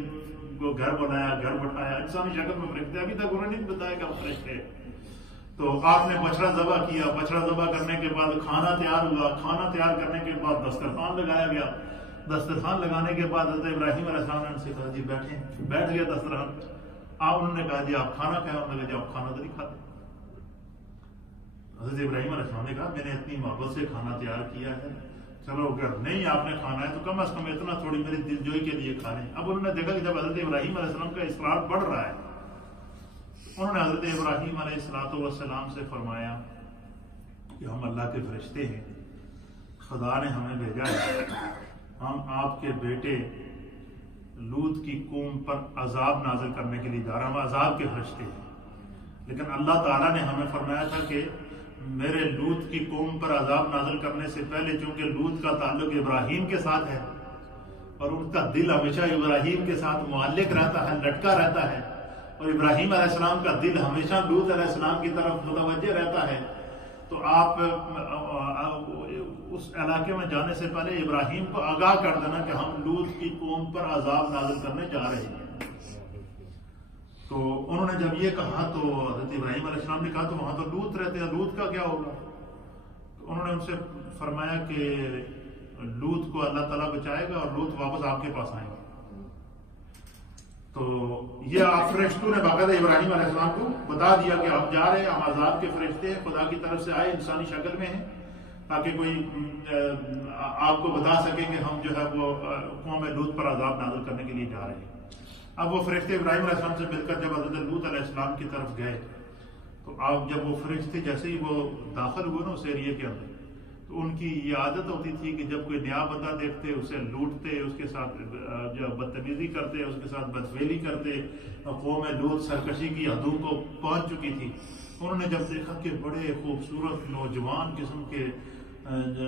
کو گھر بنایا، گھر بٹھایا، انسانی شکل میں فرشتے، ابھی تک انہوں نے نہیں بتایا کہ ہم فرشتے ہیں۔ تو آپ نے بچڑا ذبح کیا، بچڑا ذبح کرنے کے بعد کھانا تیار ہوا، کھانا تیار کرنے کے بعد دسترخوان لگایا گیا، دسترخوان لگانے کے بعد حضرت ابراہیم علیہ السلام نے ان سے کہا جی بیٹھیں، بیٹھ گیا دسترخوان۔ آپ انہوں نے کہا جی آپ کھانا کھائیں، انہوں نے کہا جی آپ کھانا تو نہیں کھاتے۔ حضرت ابراہیم علیہ السلام نے کہا میں نے اتنی محبت سے کھانا تیار کیا ہے، چلو اگر نہیں آپ نے کھانا ہے تو کم از کم اتنا تھوڑی میری دل جوئی کے لیے کھا لیں۔ اب انہوں نے دیکھا کہ جب حضرت ابراہیم علیہ السلام کا اصرار بڑھ رہا ہے، انہوں نے حضرت ابراہیم علیہ السلام سے فرمایا کہ ہم اللہ کے فرشتے ہیں، خدا نے ہمیں بھیجا ہے، ہم آپ کے بیٹے لوط کی قوم پر عذاب نازل کرنے کے لیے جا رہے ہیں، ہم عذاب کے فرشتے ہیں، لیکن اللہ تعالیٰ نے ہمیں فرمایا تھا کہ میرے لوط کی قوم پر عذاب نازل کرنے سے پہلے، چونکہ لوط کا تعلق ابراہیم کے ساتھ ہے اور ان کا دل ہمیشہ ابراہیم کے ساتھ معلق رہتا ہے، لٹکا رہتا ہے، اور ابراہیم علیہ السلام کا دل ہمیشہ لوط علیہ السلام کی طرف متوجہ رہتا ہے، تو آپ اس علاقے میں جانے سے پہلے ابراہیم کو آگاہ کر دینا کہ ہم لوط کی قوم پر عذاب نازل کرنے جا رہے ہیں۔ تو انہوں نے جب یہ کہا تو حضرت ابراہیم علیہ السلام نے کہا تو وہاں تو لوط رہتے ہیں، لوط کا کیا ہوگا؟ تو انہوں نے ان سے فرمایا کہ لوط کو اللہ تعالیٰ بچائے گا اور لوط واپس آپ کے پاس آئیں گے۔ تو یہ آپ فرشتوں نے باقاعدہ ابراہیم علیہ السلام کو بتا دیا کہ آپ جا رہے ہیں، ہم عذاب کے فرشتے ہیں، خدا کی طرف سے آئے، انسانی شکل میں ہیں، تاکہ کوئی آپ کو بتا سکے کہ ہم جو ہے وہ قوم لوط پر عذاب نازل کرنے کے لیے جا رہے ہیں۔ اب وہ فرشتے ابراہیم علیہ السلام سے مل کر جب حضرت لوط علیہ السلام کی طرف گئے تو آپ جب وہ فرشتے جیسے ہی وہ داخل ہوئے نا اس ایریے کے اندر، تو ان کی یہ عادت ہوتی تھی کہ جب کوئی نیا بندہ دیکھتے اسے لوٹتے، اس کے ساتھ جو بدتمیزی کرتے، اس کے ساتھ بدفعلی کرتے۔ قوم لوط سرکشی کی حدوں کو پہنچ چکی تھی۔ انہوں نے جب دیکھا کہ بڑے خوبصورت نوجوان قسم کے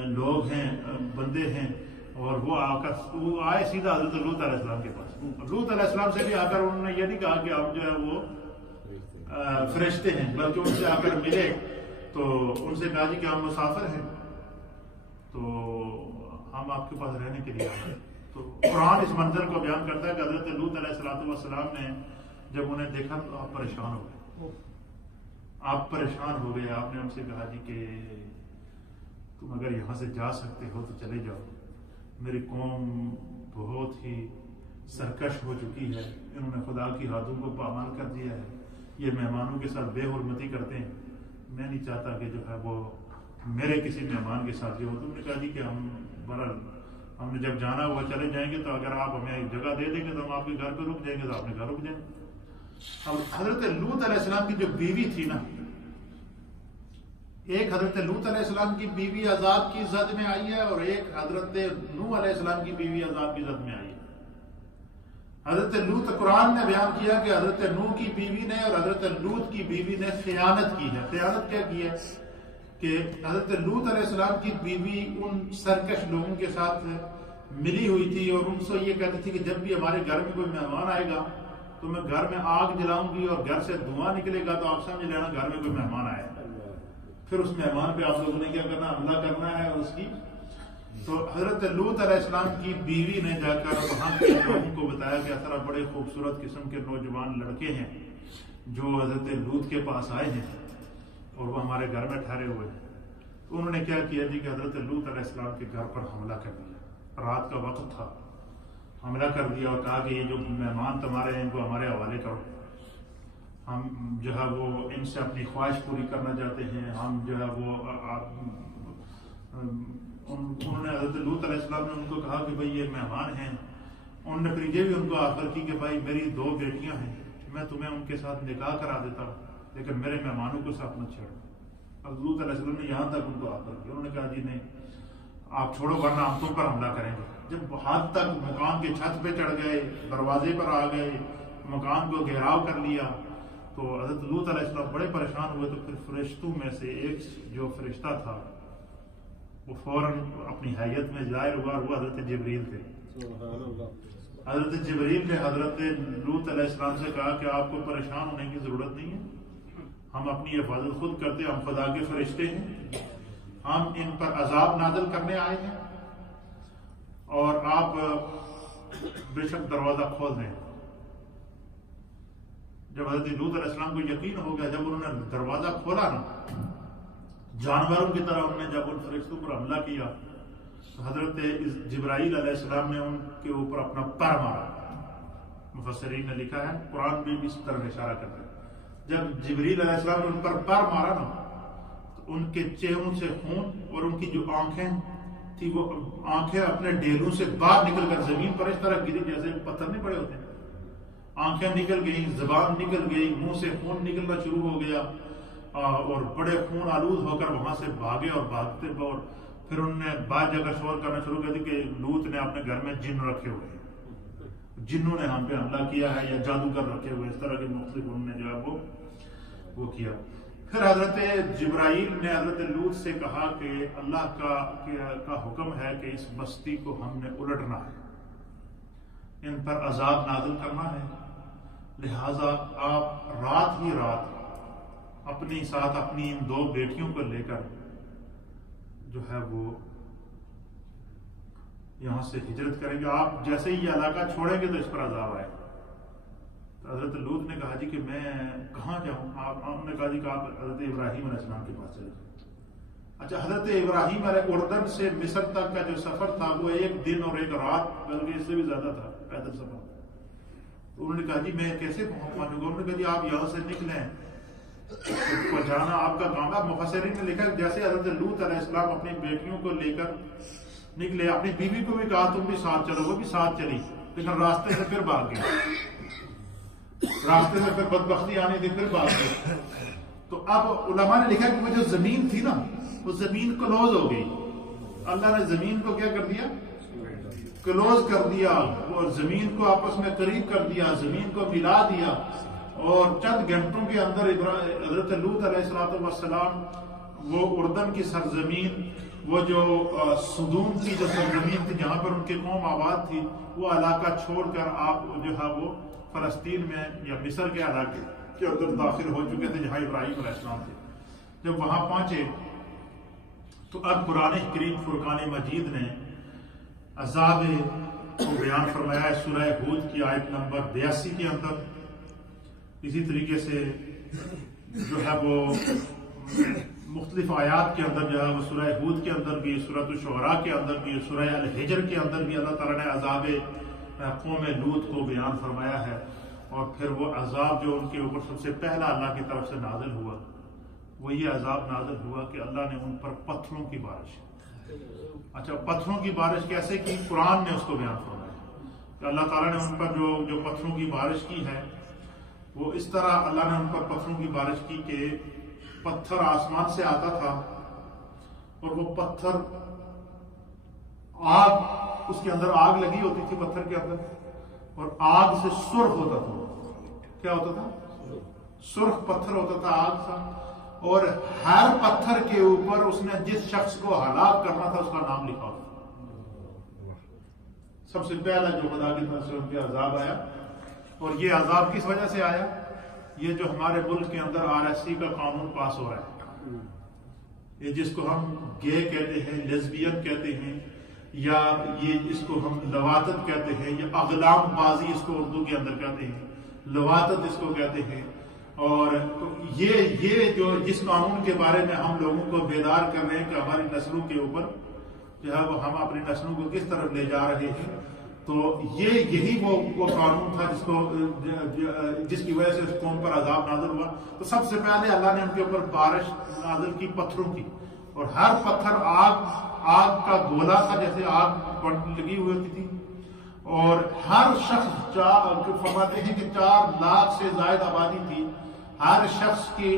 لوگ ہیں، بندے ہیں، اور وہ آئے سیدھا حضرت لوط علیہ السلام کے پاس۔ لوط علیہ السلام سے بھی آ کر انہوں نے یہ نہیں کہا کہ ہم جو ہے وہ فرشتے ہیں، بلکہ ان سے آ کر ملے تو ان سے کہا جی کہ ہم مسافر ہیں، تو ہم آپ کے پاس رہنے کے لیے آئے۔ تو قرآن اس منظر کو بیان کرتا ہے کہ حضرت لوط علیہ السلام نے جب انہیں دیکھا تو آپ پریشان ہو گئے، آپ پریشان ہو گئے۔ آپ نے ان سے کہا جی کہ تم اگر یہاں سے جا سکتے ہو تو چلے جاؤ، میری قوم بہت ہی سرکش ہو چکی ہے، انہوں نے خدا کی حدوں کو پامال کر دیا ہے، یہ مہمانوں کے ساتھ بے حرمتی کرتے ہیں، میں نہیں چاہتا کہ جو ہے وہ میرے کسی مہمان کے ساتھ یہ ہو۔ تم نے کہا جی کہ ہم نے جب جانا ہوا چلے جائیں گے، تو اگر آپ ہمیں ایک جگہ دے دیں گے تو ہم آپ کے گھر پہ رک جائیں گے، تو آپ نے گھر رک جائیں گے۔ اب حضرت لوط علیہ السلام کی جو بیوی تھی نا، ایک حضرت لوط علیہ السلام کی بیوی عذاب کی زد میں آئی ہے، اور ایک حضرت نوح علیہ السلام کی بیوی عذاب کی زد میں آئی ہے۔ حضرت لوط قرآن نے بیان کیا کہ حضرت نوح کی بیوی نے اور حضرت لوط کی بیوی نے خیانت کی ہے۔ خیانت کیا کی ہے کہ حضرت لوط علیہ السلام کی بیوی ان سرکش لوگوں کے ساتھ ملی ہوئی تھی اور ان سے یہ کہتی تھی کہ جب بھی ہمارے گھر میں کوئی مہمان آئے گا تو میں گھر میں آگ جلاؤں گی اور گھر سے دھواں نکلے گا، تو آپ سمجھ لینا گھر میں کوئی مہمان آیا ہے، پھر اس مہمان پہ آپ لوگوں نے کیا کرنا، حملہ کرنا ہے اس کی۔ تو حضرت لوط علیہ السلام کی بیوی نے جا کر وہاں کے لوگوں کو بتایا کہ اس طرح بڑے خوبصورت قسم کے نوجوان لڑکے ہیں جو حضرت لوط کے پاس آئے ہیں اور وہ ہمارے گھر میں ٹھہرے ہوئے ہیں۔ تو انہوں نے کیا کیا جی کہ حضرت لوط علیہ السلام کے گھر پر حملہ کر دیا، رات کا وقت تھا، حملہ کر دیا اور کہا کہ یہ جو مہمان تمہارے ہیں ان کو ہمارے حوالے کرو، ہم جو ہے وہ ان سے اپنی خواہش پوری کرنا چاہتے ہیں، ہم جو ہے وہ انہوں نے حضرت لوط علیہ السلام نے ان کو کہا کہ بھائی یہ مہمان ہیں۔ انہوں نے پھر یہ بھی ان کو آفر کی کہ بھائی میری 2 بیٹیاں ہیں، میں تمہیں ان کے ساتھ نکاح کرا دیتا ہوں، لیکن میرے مہمانوں کو ساتھ مت چھوڑو۔ اب لوط علیہ السلام نے یہاں تک ان کو آفر کیا، انہوں نے کہا جی نہیں آپ چھوڑو ورنہ ہم تم پر حملہ کریں گے۔ جب حد تک مکان کے چھت پہ چڑھ گئے، دروازے پر آ گئے، مکان کو گھیراؤ کر لیا، تو حضرت لوط علیہ السلام بڑے پریشان ہوئے۔ تو پھر فرشتوں میں سے ایک جو فرشتہ تھا وہ فوراً اپنی حیت میں ظاہر ہوا، اور وہ حضرت جبریل تھے۔ حضرت جبریل نے حضرت لوط علیہ السلام سے کہا کہ آپ کو پریشان ہونے کی ضرورت نہیں ہے، ہم اپنی حفاظت خود کرتے ہیں، ہم خدا کے فرشتے ہیں، ہم ان پر عذاب نازل کرنے آئے ہیں، اور آپ بے شک دروازہ کھول دیں. جب حضرت لوط علیہ السلام کو یقین ہو گیا، جب انہوں نے دروازہ کھولا نا، جانوروں کی طرح انہوں نے جب ان فرشتوں پر حملہ کیا تو حضرت جبرائیل علیہ السلام نے ان کے اوپر اپنا پر مارا. مفسرین نے لکھا ہے، قرآن بھی اس طرح اشارہ کرتا ہے، جب جبرائیل علیہ السلام نے ان پر مارا نا تو ان کے چہروں سے خون اور ان کی جو آنکھیں تھی وہ آنکھیں اپنے ڈیلوں سے باہر نکل کر زمین پر اس طرح گری جیسے پتھر نہیں پڑے ہوتے. آنکھیں نکل گئی، زبان نکل گئی، منہ سے خون نکلنا شروع ہو گیا اور بڑے خون آلود ہو کر وہاں سے بھاگے اور بھاگتے. اور پھر انہوں نے بعض جگہ شور کرنا شروع کر دی کہ لوط نے اپنے گھر میں جن رکھے ہوئے ہیں، جنوں نے ہم پہ حملہ کیا ہے یا جادوگر رکھے ہوئے، اس طرح کے مختلف انہوں نے جو ہے وہ کیا. پھر حضرت جبرائیل نے حضرت لوط سے کہا کہ اللہ کا حکم ہے کہ اس بستی کو ہم نے الٹنا ہے، ان پر عذاب نازل کرنا ہے، لہذا آپ رات ہی رات اپنی ساتھ اپنی ان 2 بیٹیوں کو لے کر جو ہے وہ یہاں سے ہجرت کریں گے. آپ جیسے ہی یہ علاقہ چھوڑیں گے تو اس پر عذاب آئے. تو حضرت لوط نے کہا جی کہ میں کہاں جاؤں؟ آپ نے کہا جی کہ آپ حضرت ابراہیم علیہ السلام کے پاس چلے جائیں. اچھا، حضرت ابراہیم علیہ اردن سے مصر تک کا جو سفر تھا وہ 1 دن اور 1 رات بلکہ اس سے بھی زیادہ تھا پیدل سفر. تو انہوں نے کہا جی میں کیسے پہنچوں گا؟ انہوں نے کہا جی آپ یہاں سے نکلیں، پہنچانا آپ کا کام ہے. مفسرین نے لکھا جیسے حضرت لوط علیہ السلام اپنی بیٹیوں کو لے کر نکلے، اپنی بیوی کو بھی کہا تم بھی ساتھ چلو، وہ بھی ساتھ چلی، لیکن راستے سے پھر بھاگ گئے، راستے میں پھر بدبختی آنی تھی، پھر بھاگ گئے. تو اب علماء نے لکھا کہ وہ جو زمین تھی نا وہ زمین کلوز ہو گئی. اللہ نے زمین کو کیا کر دیا؟ کلوز کر دیا. وہ زمین کو آپس میں قریب کر دیا، زمین کو ملا دیا، اور چند گھنٹوں کے اندر حضرت لوط علیہ السلام وہ اردن کی سرزمین، وہ جو سدوم کی جو سرزمین تھی جہاں پر ان کی قوم آباد تھی، وہ علاقہ چھوڑ کر آپ جو ہے وہ فلسطین میں یا مصر کے علاقے کے اندر داخل ہو چکے تھے جہاں ابراہیم علیہ السلام تھے. جب وہاں پہنچے تو اب قرآن کریم فرقان مجید نے عذاب کو بیان فرمایا ہے سورہ ہود کی آیت نمبر 82 کے اندر. اسی طریقے سے جو ہے وہ مختلف آیات کے اندر جو ہے وہ سورہ ہود کے اندر بھی، سورۃ الشعراء کے اندر بھی، سورہ الحجر کے اندر بھی اللہ تعالیٰ نے عذاب قوم لوط کو بیان فرمایا ہے. اور پھر وہ عذاب جو ان کے اوپر سب سے پہلا اللہ کی طرف سے نازل ہوا وہ یہ عذاب نازل ہوا کہ اللہ نے ان پر پتھروں کی بارش. اچھا، پتھروں کی بارش کیسے کی؟ قرآن نے اس کو بیان فرمایا کہ اللہ تعالیٰ نے ان پر جو پتھروں کی بارش کی ہے وہ اس طرح اللہ نے ان پر پتھروں کی بارش کی کہ پتھر آسمان سے آتا تھا اور وہ پتھر آگ، اس کے اندر آگ لگی ہوتی تھی پتھر کے اندر، اور آگ سے سرخ ہوتا تھا. کیا ہوتا تھا؟ سرخ پتھر ہوتا تھا، آگ تھا. اور ہر پتھر کے اوپر اس نے جس شخص کو ہلاک کرنا تھا اس کا نام لکھا ہوتا. سب سے پہلا جو خدا کی طرف سے ان پہ عذاب آیا، اور یہ عذاب کس وجہ سے آیا؟ یہ جو ہمارے ملک کے اندر RSC کا قانون پاس ہو رہا ہے، یہ جس کو ہم گے کہتے ہیں، لیزبین کہتے ہیں، یا یہ جس کو ہم لواطت کہتے ہیں، یا اغلام بازی اس کو اردو کے اندر کہتے ہیں، لواطت اس کو کہتے ہیں. اور یہ جو جس قانون کے بارے میں ہم لوگوں کو بیدار کر رہے ہیں کہ ہماری نسلوں کے اوپر جو ہے وہ ہم اپنی نسلوں کو کس طرف لے جا رہے ہیں، تو یہی وہ قانون تھا جس کی وجہ سے اس قوم پر عذاب نازل ہوا. تو سب سے پہلے اللہ نے ان کے اوپر بارش نازل کی پتھروں کی، اور ہر پتھر آگ کا گولا تھا، جیسے آگ لگی ہوئی ہوتی تھی. اور ہر شخص فرماتے ہیں کہ 4 لاکھ سے زائد آبادی تھی. ہر شخص کی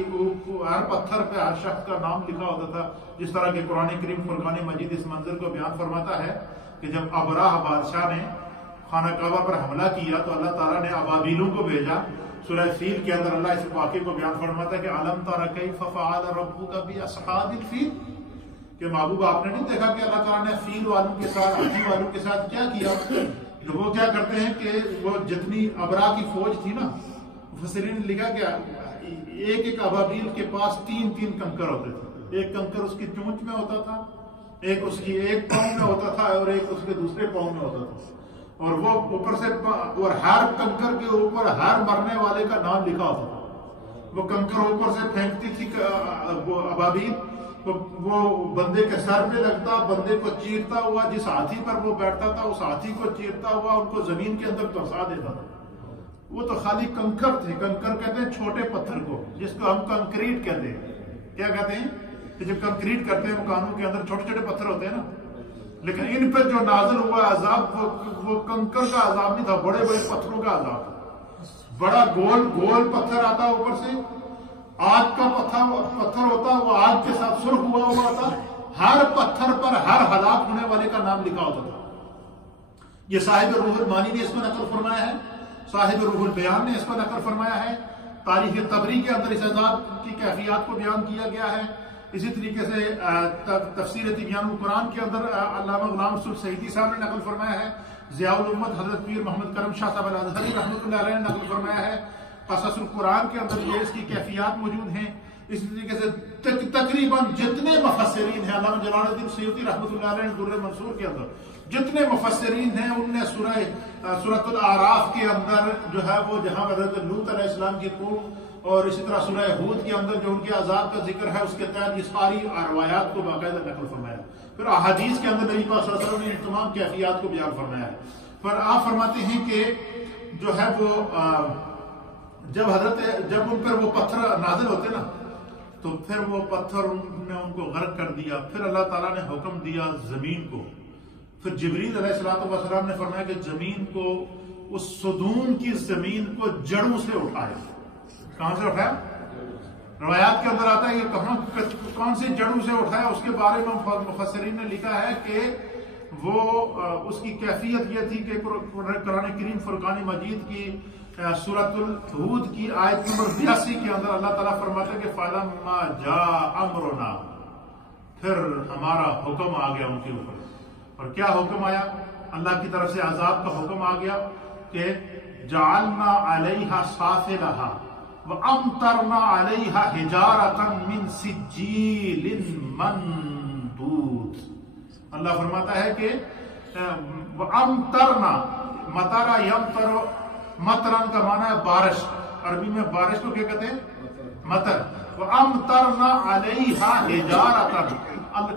ہر پتھر پہ ہر شخص کا نام لکھا ہوتا تھا. جس طرح کہ قرآن کریم فرقان مجید اس منظر کو بیان فرماتا ہے کہ جب ابراہ بادشاہ نے خانہ کعبہ پر حملہ کیا تو اللہ تعالیٰ نے ابابیلوں کو بھیجا. سورہ فیل کے اندر اللہ اس واقعے کو بیان فرماتا ہے کہ الم تر کیف فعل ربک باصحاب الفیل، کہ محبوب آپ نے نہیں دیکھا کہ اللہ تعالیٰ نے فیل والوں کے ساتھ، ہاتھی والوں کے ساتھ کیا کیا؟ وہ کیا کرتے ہیں کہ وہ جتنی ابراہ کی فوج تھی نا، مفسرین نے لکھا کہ ایک ابابیل کے پاس 3 کنکر ہوتے تھے. ایک کنکر اس کی چونچ میں ہوتا تھا، ایک اس کی ایک پاؤں میں ہوتا تھا، اور ایک اس کے دوسرے پاؤں میں ہوتا تھا. اور وہ اوپر سے اور ہر کنکر کے اوپر ہر مرنے والے کا نام لکھا ہوتا تھا. وہ کنکر اوپر سے پھینکتی تھی وہ ابابیل، وہ بندے کے سر پہ لگتا، بندے کو چیرتا ہوا، جس ہاتھی پر وہ بیٹھتا تھا اس ہاتھی کو چیرتا ہوا ان کو زمین کے اندر دھسا دیتا تھا. وہ تو خالی کنکر تھے. کنکر کہتے ہیں چھوٹے پتھر کو، جس کو ہم کنکریٹ کہتے ہیں. کیا کہتے ہیں؟ کہ جب کنکریٹ کرتے ہیں مکانوں کے اندر چھوٹے چھوٹے پتھر ہوتے ہیں نا، لیکن ان پہ جو نازل ہوا عذاب وہ کنکر کا عذاب نہیں تھا، بڑے بڑے پتھروں کا عذاب. بڑا گول گول پتھر آتا اوپر سے، آگ کا پتھر ہوتا، وہ آگ کے ساتھ سرخ ہوا ہوا تھا. ہر پتھر پر ہر ہلاک ہونے والے کا نام لکھا ہوتا تھا. یہ صاحب روح المانی نے اس کو نقل فرمایا ہے، صاحب روح البیان نے اس کو نقل فرمایا ہے. تاریخ طبری کے اندر اس عذاب کی کیفیات کو بیان کیا گیا ہے. اسی طریقے سے تفسیر تبیان القرآن کے اندر علامہ غلام رسول سعیدی صاحب نے نقل فرمایا ہے. ضیاء الامت حضرت پیر محمد کرم شاہ صاحب الازہری رحمۃ اللہ علیہ نے نقل فرمایا ہے. قصص القرآن کے اندر یہ اس کی کیفیات موجود ہیں. اسی طریقے سے تقریباً جتنے مفسرین ہیں، علامہ جلال الدین سیوطی رحمۃ اللہ علیہ نے در منصور کے اندر جتنے مفسرین ہیں ان نے سورۃ الاعراف کے اندر جو ہے وہ جہاں حضرت لوط علیہ السلام کی قوم اور اسی طرح سورہ ہود کے اندر جو ان کے عذاب کا ذکر ہے اس کے تحت یہ ساری روایات کو باقاعدہ نقل فرمایا. پھر احادیث کے اندر نبی پاک صلی اللہ علیہ وسلم نے تمام کیفیات کو بیان فرمایا ہے. پر آپ فرماتے ہیں کہ جو ہے وہ جب ان پر وہ پتھر نازل ہوتے نا تو پھر وہ پتھر نے ان کو غرق کر دیا. پھر اللہ تعالیٰ نے حکم دیا زمین کو. پھر جبریل علیہ السلام نے فرمایا کہ زمین کو، اس سدوم کی زمین کو جڑوں سے اٹھائے. کہاں سے اٹھایا؟ روایات کے اندر آتا ہے کہ کون سی جڑوں سے اٹھایا. اس کے بارے میں مفسرین نے لکھا ہے کہ وہ اس کی کیفیت یہ تھی کہ قرآن کریم فرقان مجید کی سورۃ الہود کی آیت نمبر 82 کے اندر اللہ تعالیٰ فرماتا ہے کہ فَلَمَّا جَاءَ أَمْرُنَا، پھر ہمارا حکم آ گیا ان کے اوپر. اور کیا حکم آیا؟ اللہ کی طرف سے عذاب کا حکم آ گیا کہ جعلنا علیہا سافلہا وامطرنا علیہا حجارتا من سجیل منضود. اللہ فرماتا ہے کہ وامطرنا، مطر یمطر، مطرن کا معنی ہے بارش. عربی میں بارش کو کیا کہتے ہیں؟ مطر. وامطرنا علیہا حجارتا.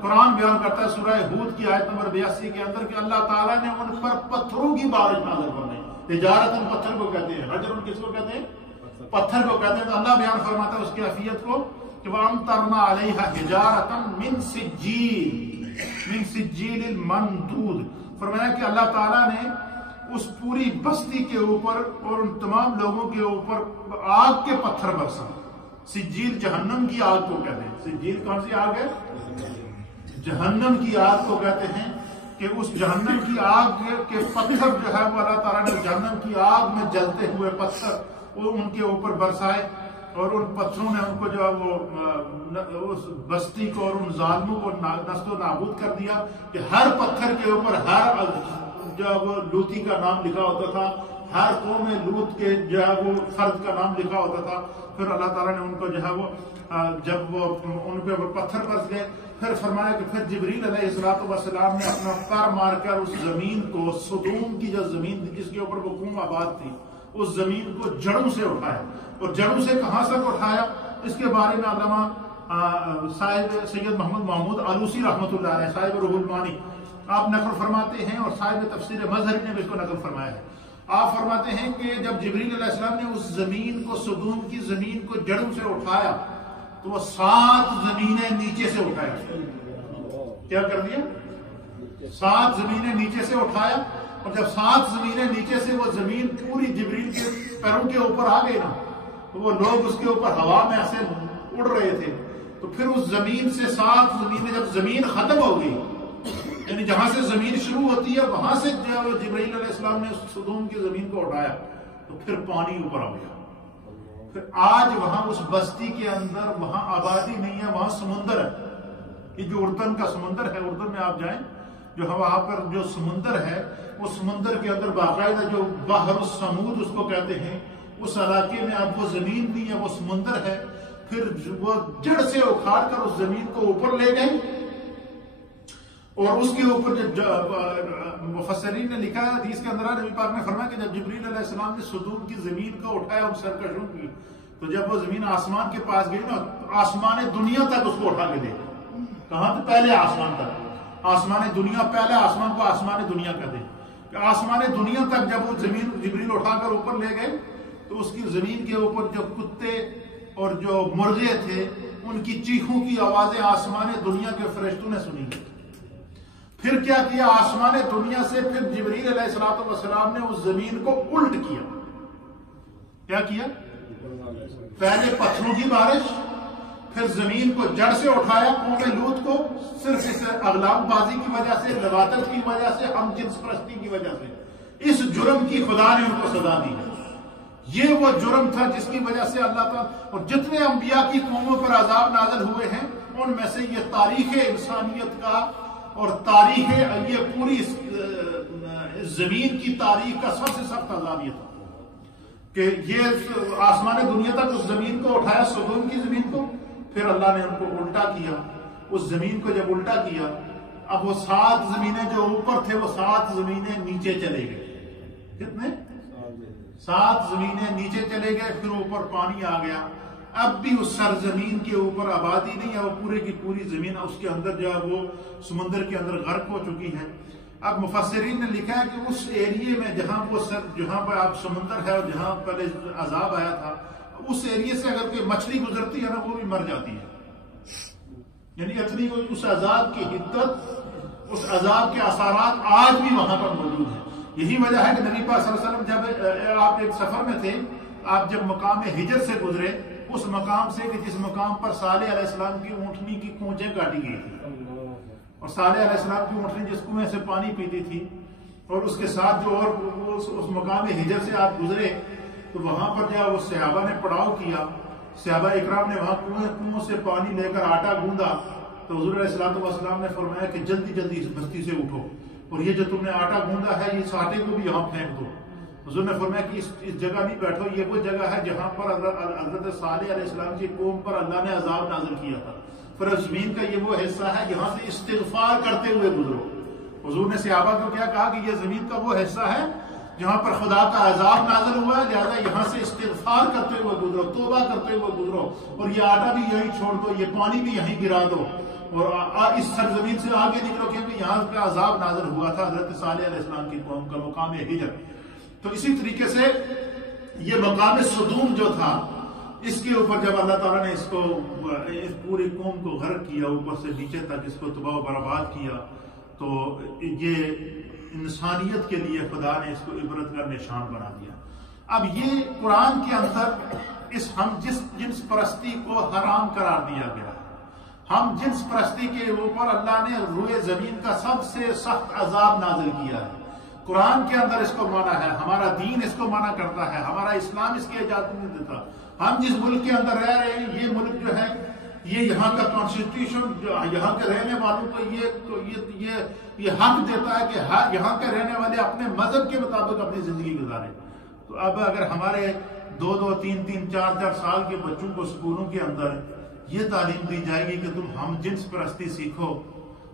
قرآن بیان کرتا ہے سورہ ہود کی آیت نمبر 82 کے اندر کہ اللہ تعالیٰ نے ان پر پتھروں کی بارش نازل فرمائی. حجارتاً پتھر کو کہتے ہیں، حجر کس کو کہتے ہیں؟ پتھر کو کہتے ہیں. تو اللہ بیان فرماتا ہے اس کی کیفیت کو کہ وَأَمْطَرْنَا عَلَيْهَا حِجَارَةً مِّن سِجِّيلٍ مَّنضُودٍ. فرمایا کہ اللہ تعالیٰ نے اس پوری بستی کے اوپر اور ان تمام لوگوں کے اوپر آگ کے پتھر برسا. سجیل جہنم کی آگ کو کہتے ہیں. سجیل کون سی آگ ہے؟ جہنم کی آگ کو کہتے ہیں. کہ اس جہنم کی آگ کے پتھر جو ہے وہ اللہ تعالیٰ نے جہنم کی آگ میں جلتے ہوئے پتھر وہ ان کے اوپر برسائے. اور ان پتھروں نے ان کو جو ہے وہ اس بستی کو اور ان ظالموں کو نست و نابود کر دیا کہ ہر پتھر کے اوپر ہر جو ہے وہ لوتی کا نام لکھا ہوتا تھا. ہر قوم لوط کے جو ہے وہ فرد کا نام لکھا ہوتا تھا. پھر اللہ تعالیٰ نے ان کو جو ہے وہ جب وہ ان پہ پتھر برس گئے پھر فرمایا کہ پھر جبریل علیہ السلام نے اپنا پر مار کر اس زمین کو، سدوم کی جو زمین تھی جس کے اوپر وہ قوم آباد تھی، اس زمین کو جڑوں سے اٹھایا. اور جڑوں سے کہاں سے اٹھایا اس کے بارے میں علامہ صاحب سید محمد محمود آلوسی رحمۃ اللہ علیہ، صاحب روح المانی، آپ نقل فرماتے ہیں اور صاحب تفسیر مظہری نے بھی اس کو نقل فرمایا ہے. آپ فرماتے ہیں کہ جب جبریل علیہ السلام نے اس زمین کو، سدوم کی زمین کو جڑوں سے اٹھایا تو وہ 7 زمینیں نیچے سے اٹھایا. کیا کر دیا؟ 7 زمینیں نیچے سے اٹھایا. اور جب 7 زمینیں نیچے سے وہ زمین پوری جبریل کے پیروں کے اوپر آ گئی نا تو وہ لوگ اس کے اوپر ہوا میں ایسے اڑ رہے تھے. تو پھر اس زمین سے 7 زمینیں، جب زمین ختم ہو گئی، یعنی جہاں سے زمین شروع ہوتی ہے وہاں سے جبرائیل علیہ السلام نے اس سدوم کی زمین کو اٹھایا تو پھر پانی اوپر آ گیا. پھر آج وہاں اس بستی کے اندر وہاں آبادی نہیں ہے، وہاں سمندر ہے. یہ جو اردن کا سمندر ہے، اردن میں آپ جائیں جو وہاں پر جو سمندر ہے، وہ سمندر کے اندر باقاعدہ جو بحر السمود اس کو کہتے ہیں، اس علاقے میں اب وہ زمین نہیں ہے، وہ سمندر ہے. پھر وہ جڑ سے اکھاڑ کر اس زمین کو اوپر لے گئے اور اس کے اوپر جو مفسرین نے لکھا ہے حدیث کے اندر نبی پاک نے فرمایا کہ جب جبریل علیہ السلام نے سدوم کی زمین کو اٹھایا ان سرکشوں کی، تو جب وہ زمین آسمان کے پاس گئی نا، آسمان دنیا تک اس کو اٹھا کے دے گا. کہاں تک؟ پہلے آسمان تک. آسمان دنیا، پہلے آسمان کو آسمان دنیا کر دے. آسمان دنیا تک جب وہ زمین جبریل اٹھا کر اوپر لے گئے تو اس کی زمین کے اوپر جو کتے اور جو مرغے تھے ان کی چیخوں کی آوازیں آسمان دنیا کے فرشتوں نے سنی. پھر کیا کیا؟ آسمان دنیا سے پھر جبریل علیہ السلام نے اس زمین کو الٹ کیا. کیا کیا؟ پہلے پتھروں کی بارش، پھر زمین کو جڑ سے اٹھایا. قوم لوط کو صرف اس اغلام بازی کی وجہ سے، لواطت کی وجہ سے، ہم جنس پرستی کی وجہ سے، اس جرم کی خدا نے ان کو سزا دی. یہ وہ جرم تھا جس کی وجہ سے اللہ تعالیٰ اور جتنے انبیاء کی قوموں پر عذاب نازل ہوئے ہیں ان میں سے یہ تاریخ انسانیت کا اور تاریخ یہ پوری زمین کی تاریخ کا سب سے سخت عذاب یہ تھا کہ یہ آسمان دنیا تک اس زمین کو اٹھایا، سدوم کی زمین کو، پھر اللہ نے ان کو الٹا کیا. اس زمین کو جب الٹا کیا، اب وہ 7 زمینیں جو اوپر تھے وہ 7 زمینیں نیچے چلے گئے. کتنے؟ 7 زمینیں نیچے چلے گئے. پھر اوپر پانی آ گیا. اب بھی اس سرزمین کے اوپر آبادی نہیں ہے، وہ پورے کی پوری زمین اس کے اندر جو ہے وہ سمندر کے اندر غرق ہو چکی ہے. اب مفسرین نے لکھا ہے کہ اس ایریے میں جہاں پر آپ سمندر ہے اور جہاں پہلے عذاب آیا تھا، اس ایریے سے اگر کوئی مچھلی گزرتی ہے نا وہ بھی مر جاتی ہے. یعنی اتنی اس عذاب کی حدت، اس عذاب کے اثرات آج بھی وہاں پر موجود ہیں. یہی وجہ ہے کہ نبی پاک صلی اللہ علیہ وسلم جب آپ ایک سفر میں تھے، آپ جب مقام ہجر سے گزرے، اس مقام سے کہ جس مقام پر صالح علیہ السلام کی اونٹنی کی کونچیں کاٹی گئی تھی، اور صالح علیہ السلام کی اونٹنی جس کنویں سے پانی پیتی تھی، اور اس کے ساتھ جو اور اس مقام ہجر سے آپ گزرے تو وہاں پر جو وہ صحابہ نے پڑاؤ کیا. صحابہ اکرام نے وہاں کنویں سے پانی لے کر آٹا گوندا تو حضور علیہ السلام نے فرمایا کہ جلدی جلدی اس بستی سے اٹھو اور یہ جو تم نے آٹا گوندا ہے اس آٹے کو بھی یہاں پھینک دو. حضور نے فرمایا کہ اس جگہ نہیں بیٹھو، یہ وہ جگہ ہے جہاں پر حضرت صالح علیہ السلام کی قوم پر اللہ نے عذاب نازل کیا تھا. پر زمین کا یہ وہ حصہ ہے یہاں سے استغفار کرتے ہوئے گزرو. حضور نے صحابہ کو کیا کہا کہ یہ زمین کا وہ حصہ ہے جہاں پر خدا کا عذاب نازل ہوا ہے، لہذا یہاں سے استغفار کرتے ہوئے گزرو، توبہ کرتے ہوئے گزرو، اور یہ آٹا بھی یہیں چھوڑ دو، یہ پانی بھی یہیں گرا دو اور اس سرزمین سے آگے نکلو، کیونکہ یہاں کا عذاب نازل ہوا تھا حضرت صالح علیہ السلام کی قوم کا مقام ہجر. تو اسی طریقے سے یہ مقام سدوم جو تھا، اس کے اوپر جب اللہ تعالیٰ نے اس پوری قوم کو غرق کیا، اوپر سے نیچے تک اس کو تباہ و برباد کیا، تو یہ انسانیت کے لیے خدا نے اس کو عبرت کا نشان بنا دیا. اب یہ قرآن کے اندر ہم جنس پرستی کو حرام قرار دیا گیا ہے. ہم جنس پرستی کے اوپر اللہ نے روئے زمین کا سب سے سخت عذاب نازل کیا ہے. قرآن کے اندر اس کو مانا ہے، ہمارا دین اس کو مانا کرتا ہے، ہمارا اسلام اس کی اجازت نہیں دیتا. ہم جس ملک کے اندر رہ رہے ہیں، یہ ملک جو ہے یہ یہاں کا کانسٹیٹیوشن جو یہاں کے رہنے والوں کو یہ حق دیتا ہے کہ یہاں کے رہنے والے اپنے مذہب کے مطابق اپنی زندگی گزارے. تو اب اگر ہمارے 2-2, 3-3, 4-4 سال کے بچوں کو اسکولوں کے اندر یہ تعلیم دی جائے گی کہ تم ہم جنس پرستی سیکھو،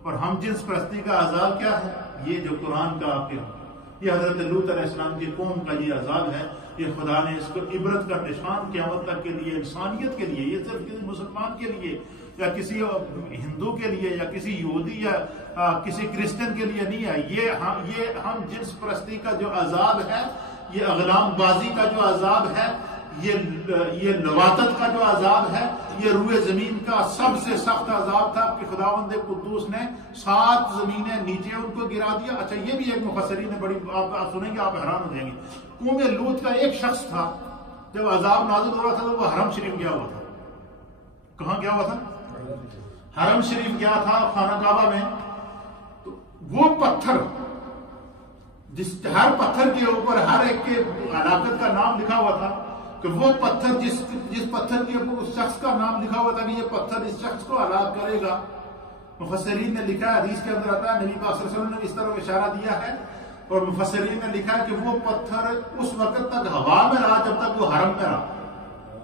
اور ہم جنس پرستی کا عذاب کیا ہے، یہ جو قرآن کا آپ کے یہ حضرت لوط علیہ السلام کی قوم کا یہ عذاب ہے، یہ خدا نے اس کو عبرت کا نشان قیامت تک کے لیے، انسانیت کے لیے، یہ صرف کسی مسلمان کے لیے یا کسی ہندو کے لیے یا کسی یہودی یا کسی کرسچن کے لیے نہیں ہے. یہ ہم جنس پرستی کا جو عذاب ہے، یہ اغلام بازی کا جو عذاب ہے، یہ لواطت کا جو عذاب ہے، یہ روئے زمین کا سب سے سخت عذاب تھا کہ خداوند قدوس نے 7 زمینیں نیچے ان کو گرا دیا. اچھا، یہ بھی ایک مفسرین نے بڑی آپ سنیں گے، آپ حیران ہو جائیں گے. قوم لوط کا ایک شخص تھا، جب عذاب نازل ہو رہا تھا تو وہ حرم شریف گیا ہوا تھا. کہاں گیا ہوا تھا؟ حرم شریف گیا تھا، خانہ کعبہ میں. تو وہ پتھر، ہر پتھر کے اوپر ہر ایک کے ہلاکت کا نام لکھا ہوا تھا، کہ وہ پتھر جس پتھر کے اوپر اس شخص کا نام لکھا ہوا تھا کہ یہ پتھر اس شخص کو ہلاک کرے گا. مفسرین نے لکھا ہے، حدیث کے اندر آتا ہے، نبی پاک صلی اللہ علیہ وسلم نے اس طرح اشارہ دیا ہے، اور مفسرین نے لکھا ہے کہ وہ پتھر اس وقت تک ہوا میں رہا جب تک وہ حرم میں رہا،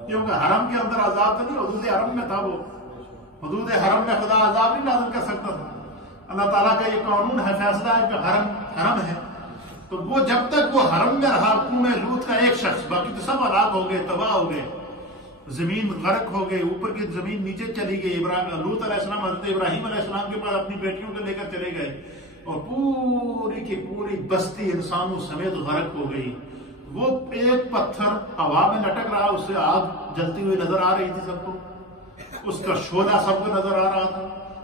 کیونکہ حرم کے اندر عذاب تو نہیں، حدود حرم میں تھا. وہ حدود حرم میں خدا عذاب نہیں نازل کر سکتا تھا. اللہ تعالیٰ کا یہ قانون ہے، فیصلہ ہے کہ حرم ہے، تو وہ جب تک وہ حرم میں رہا، قوم لوط کا ایک شخص، باقی تو سب ہلاک ہو گئے، تباہ ہو گئے، زمین غرق ہو گئی، اوپر کی زمین نیچے چلی گئی۔ لوط علیہ السلام حضرت ابراہیم علیہ السلام کے پاس اپنی بیٹیوں کو لے کر چلے گئے، اور پوری کی پوری بستی انسانوں سمیت غرق ہو گئی۔ وہ ایک پتھر ہوا میں لٹک رہا، اس سے آگ جلتی ہوئی نظر آ رہی تھی سب کو، اس کا شعلہ سب کو نظر آ رہا تھا،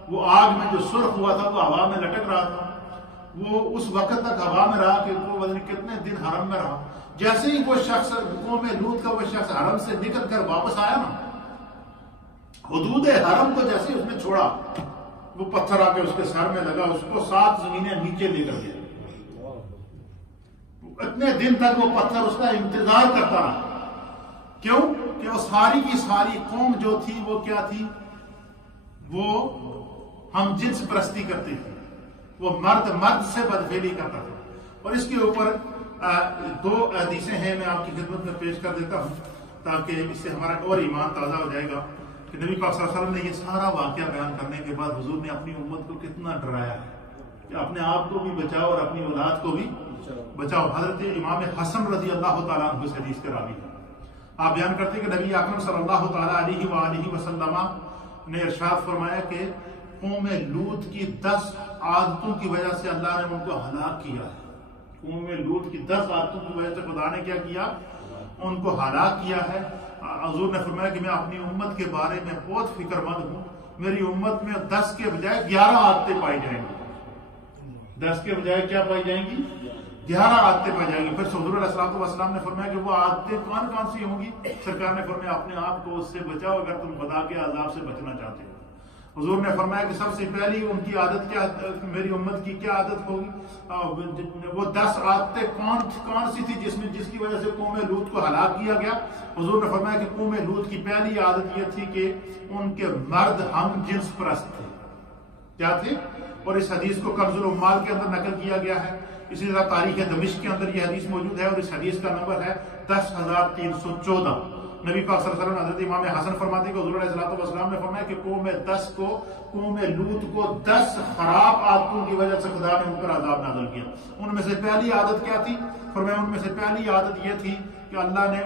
وہ آگ میں جو سرخ ہوا تھا وہ ہوا میں لٹک رہا تھا، وہ اس وقت تک ہوا میں رہا کہ وہ کتنے دن حرم میں رہا۔ جیسے ہی وہ شخص قوم لوط کا وہ شخص حرم سے نکل کر واپس آیا نا، حدود حرم کو جیسے اس نے چھوڑا، وہ پتھر آ کے اس کے سر میں لگا، اس کو 7 زمینیں نیچے لے کر گیا۔ اتنے دن تک وہ پتھر اس کا انتظار کرتا رہا، کیوں کہ وہ ساری کی ساری قوم جو تھی وہ کیا تھی، وہ ہم جنس پرستی کرتے تھے، وہ مرد سے بدفعلی کرتا تھا۔ اور اس کے اوپر 2 حدیثیں ہیں، میں آپ کی خدمت میں پیش کر دیتا ہوں تاکہ اس سے ہمارا اور ایمان تازہ ہو جائے گا کہ نبی پاک صلی اللہ علیہ وسلم نے یہ سارا واقعہ بیان کرنے کے بعد حضور نے اپنی امت کو کتنا ڈرایا ہے کہ اپنے آپ کو بھی بچاؤ اور اپنی اولاد کو بھی بچاؤ۔ حضرت امام حسن رضی اللہ تعالیٰ عنہ سے حدیث کے راوی ہیں، آپ بیان کرتے ہیں کہ نبی اکرم صلی اللہ تعالیٰ علیہ وآلہ وسلم نے ارشاد فرمایا کہ قوم لوط کی 10 عادتوں کی وجہ سے اللہ نے ان کو ہلاک کیا ہے۔ قوم لوط کی 10 عادتوں کی وجہ سے خدا نے کیا کیا، ان کو ہلاک کیا ہے۔ حضور نے فرمایا کہ میں اپنی امت کے بارے میں بہت فکر مند ہوں، میری امت میں 10 کے بجائے 11 عادتیں پائی جائیں گی، 10 کے بجائے کیا پائی جائیں گی، 11 عادتیں پائی جائیں گی۔ پھر حضور علیہ السلام نے فرمایا کہ وہ عادتیں کون کون سی ہوں گی؟ سرکار نے فرمایا اپنے آپ کو اس سے بچاؤ اگر تم خدا کے عذاب سے بچنا چاہتے ہو۔ حضور نے فرمایا کہ سب سے پہلی ان کی عادت کیا، میری امت کی کیا عادت ہوگی، وہ 10 عادتیں کون سی تھی جس کی وجہ سے قوم لوط کو ہلاک کیا گیا؟ حضور نے فرمایا کہ قوم لوط کی پہلی عادت یہ تھی کہ ان کے مرد ہم جنس پرست تھے۔ کیا تھے؟ اور اس حدیث کو کنز العمال کے اندر نقل کیا گیا ہے، اسی طرح تاریخ دمشق کے اندر یہ حدیث موجود ہے، اور اس حدیث کا نمبر ہے 10,314۔ نبی پاک صلی اللہ علیہ وسلم حضرت امام حسن فرماتے ہیں کہ حضور علیہ السلام نے فرمایا کہ قوم لوط کو 10 خراب عادتوں کی وجہ سے خدا نے ان پر عذاب نازل کیا۔ ان میں سے پہلی عادت کیا تھی؟ فرمایا ان میں سے پہلی عادت یہ تھی کہ اللہ نے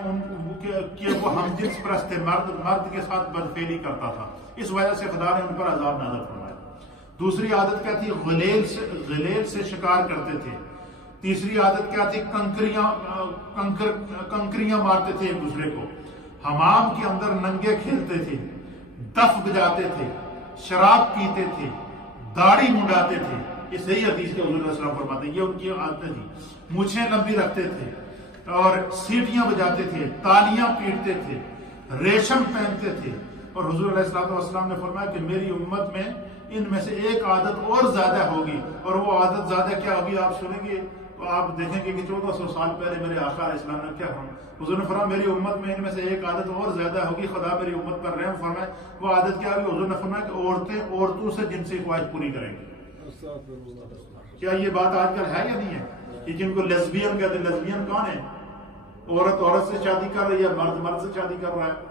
کہ وہ ہم جنس پرست تھے، مرد کے ساتھ بدفعلی کرتا تھا، اس وجہ سے خدا نے ان پر عذاب نازل فرمایا۔ دوسری عادت کیا تھی؟ غلیل سے شکار کرتے تھے۔ تیسری عادت کیا تھی؟ کنکریاں مارتے تھے ایک دوسرے کو، حمام کے اندر ننگے کھیلتے تھے، دف بجاتے تھے، شراب پیتے تھے، داڑھی منڈاتے تھے۔ یہ صحیح حدیث کے حضور علیہ السلام فرماتے ہیں، یہ ان کی عادتیں تھی۔ مونچھیں لمبی رکھتے تھے اور سیٹیاں بجاتے تھے، تالیاں پیٹتے تھے، ریشم پہنتے تھے۔ اور حضور علیہ السلام نے فرمایا کہ میری امت میں ان میں سے ایک عادت اور زیادہ ہوگی، اور وہ عادت زیادہ کیا ہوگی آپ سنیں گے تو آپ دیکھیں گے کہ 1400 سال پہلے میرے آقا علیہ السلام نے کیا فرمایا۔ حضور نے فرمایا میری امت میں ان میں سے ایک عادت اور زیادہ ہوگی، خدا میری امت پر رحم فرمائے۔ وہ عادت کیا ہوگی؟ حضور نے فرمایا کہ عورتیں عورتوں سے جنسی خواہش پوری کریں گی۔ کیا یہ بات آج کل ہے یا نہیں ہے کہ جن کو لیزبین کہتے ہیں؟ لیزبین کون ہے؟ عورت سے شادی کر رہی ہے، مرد سے شادی کر رہا ہے۔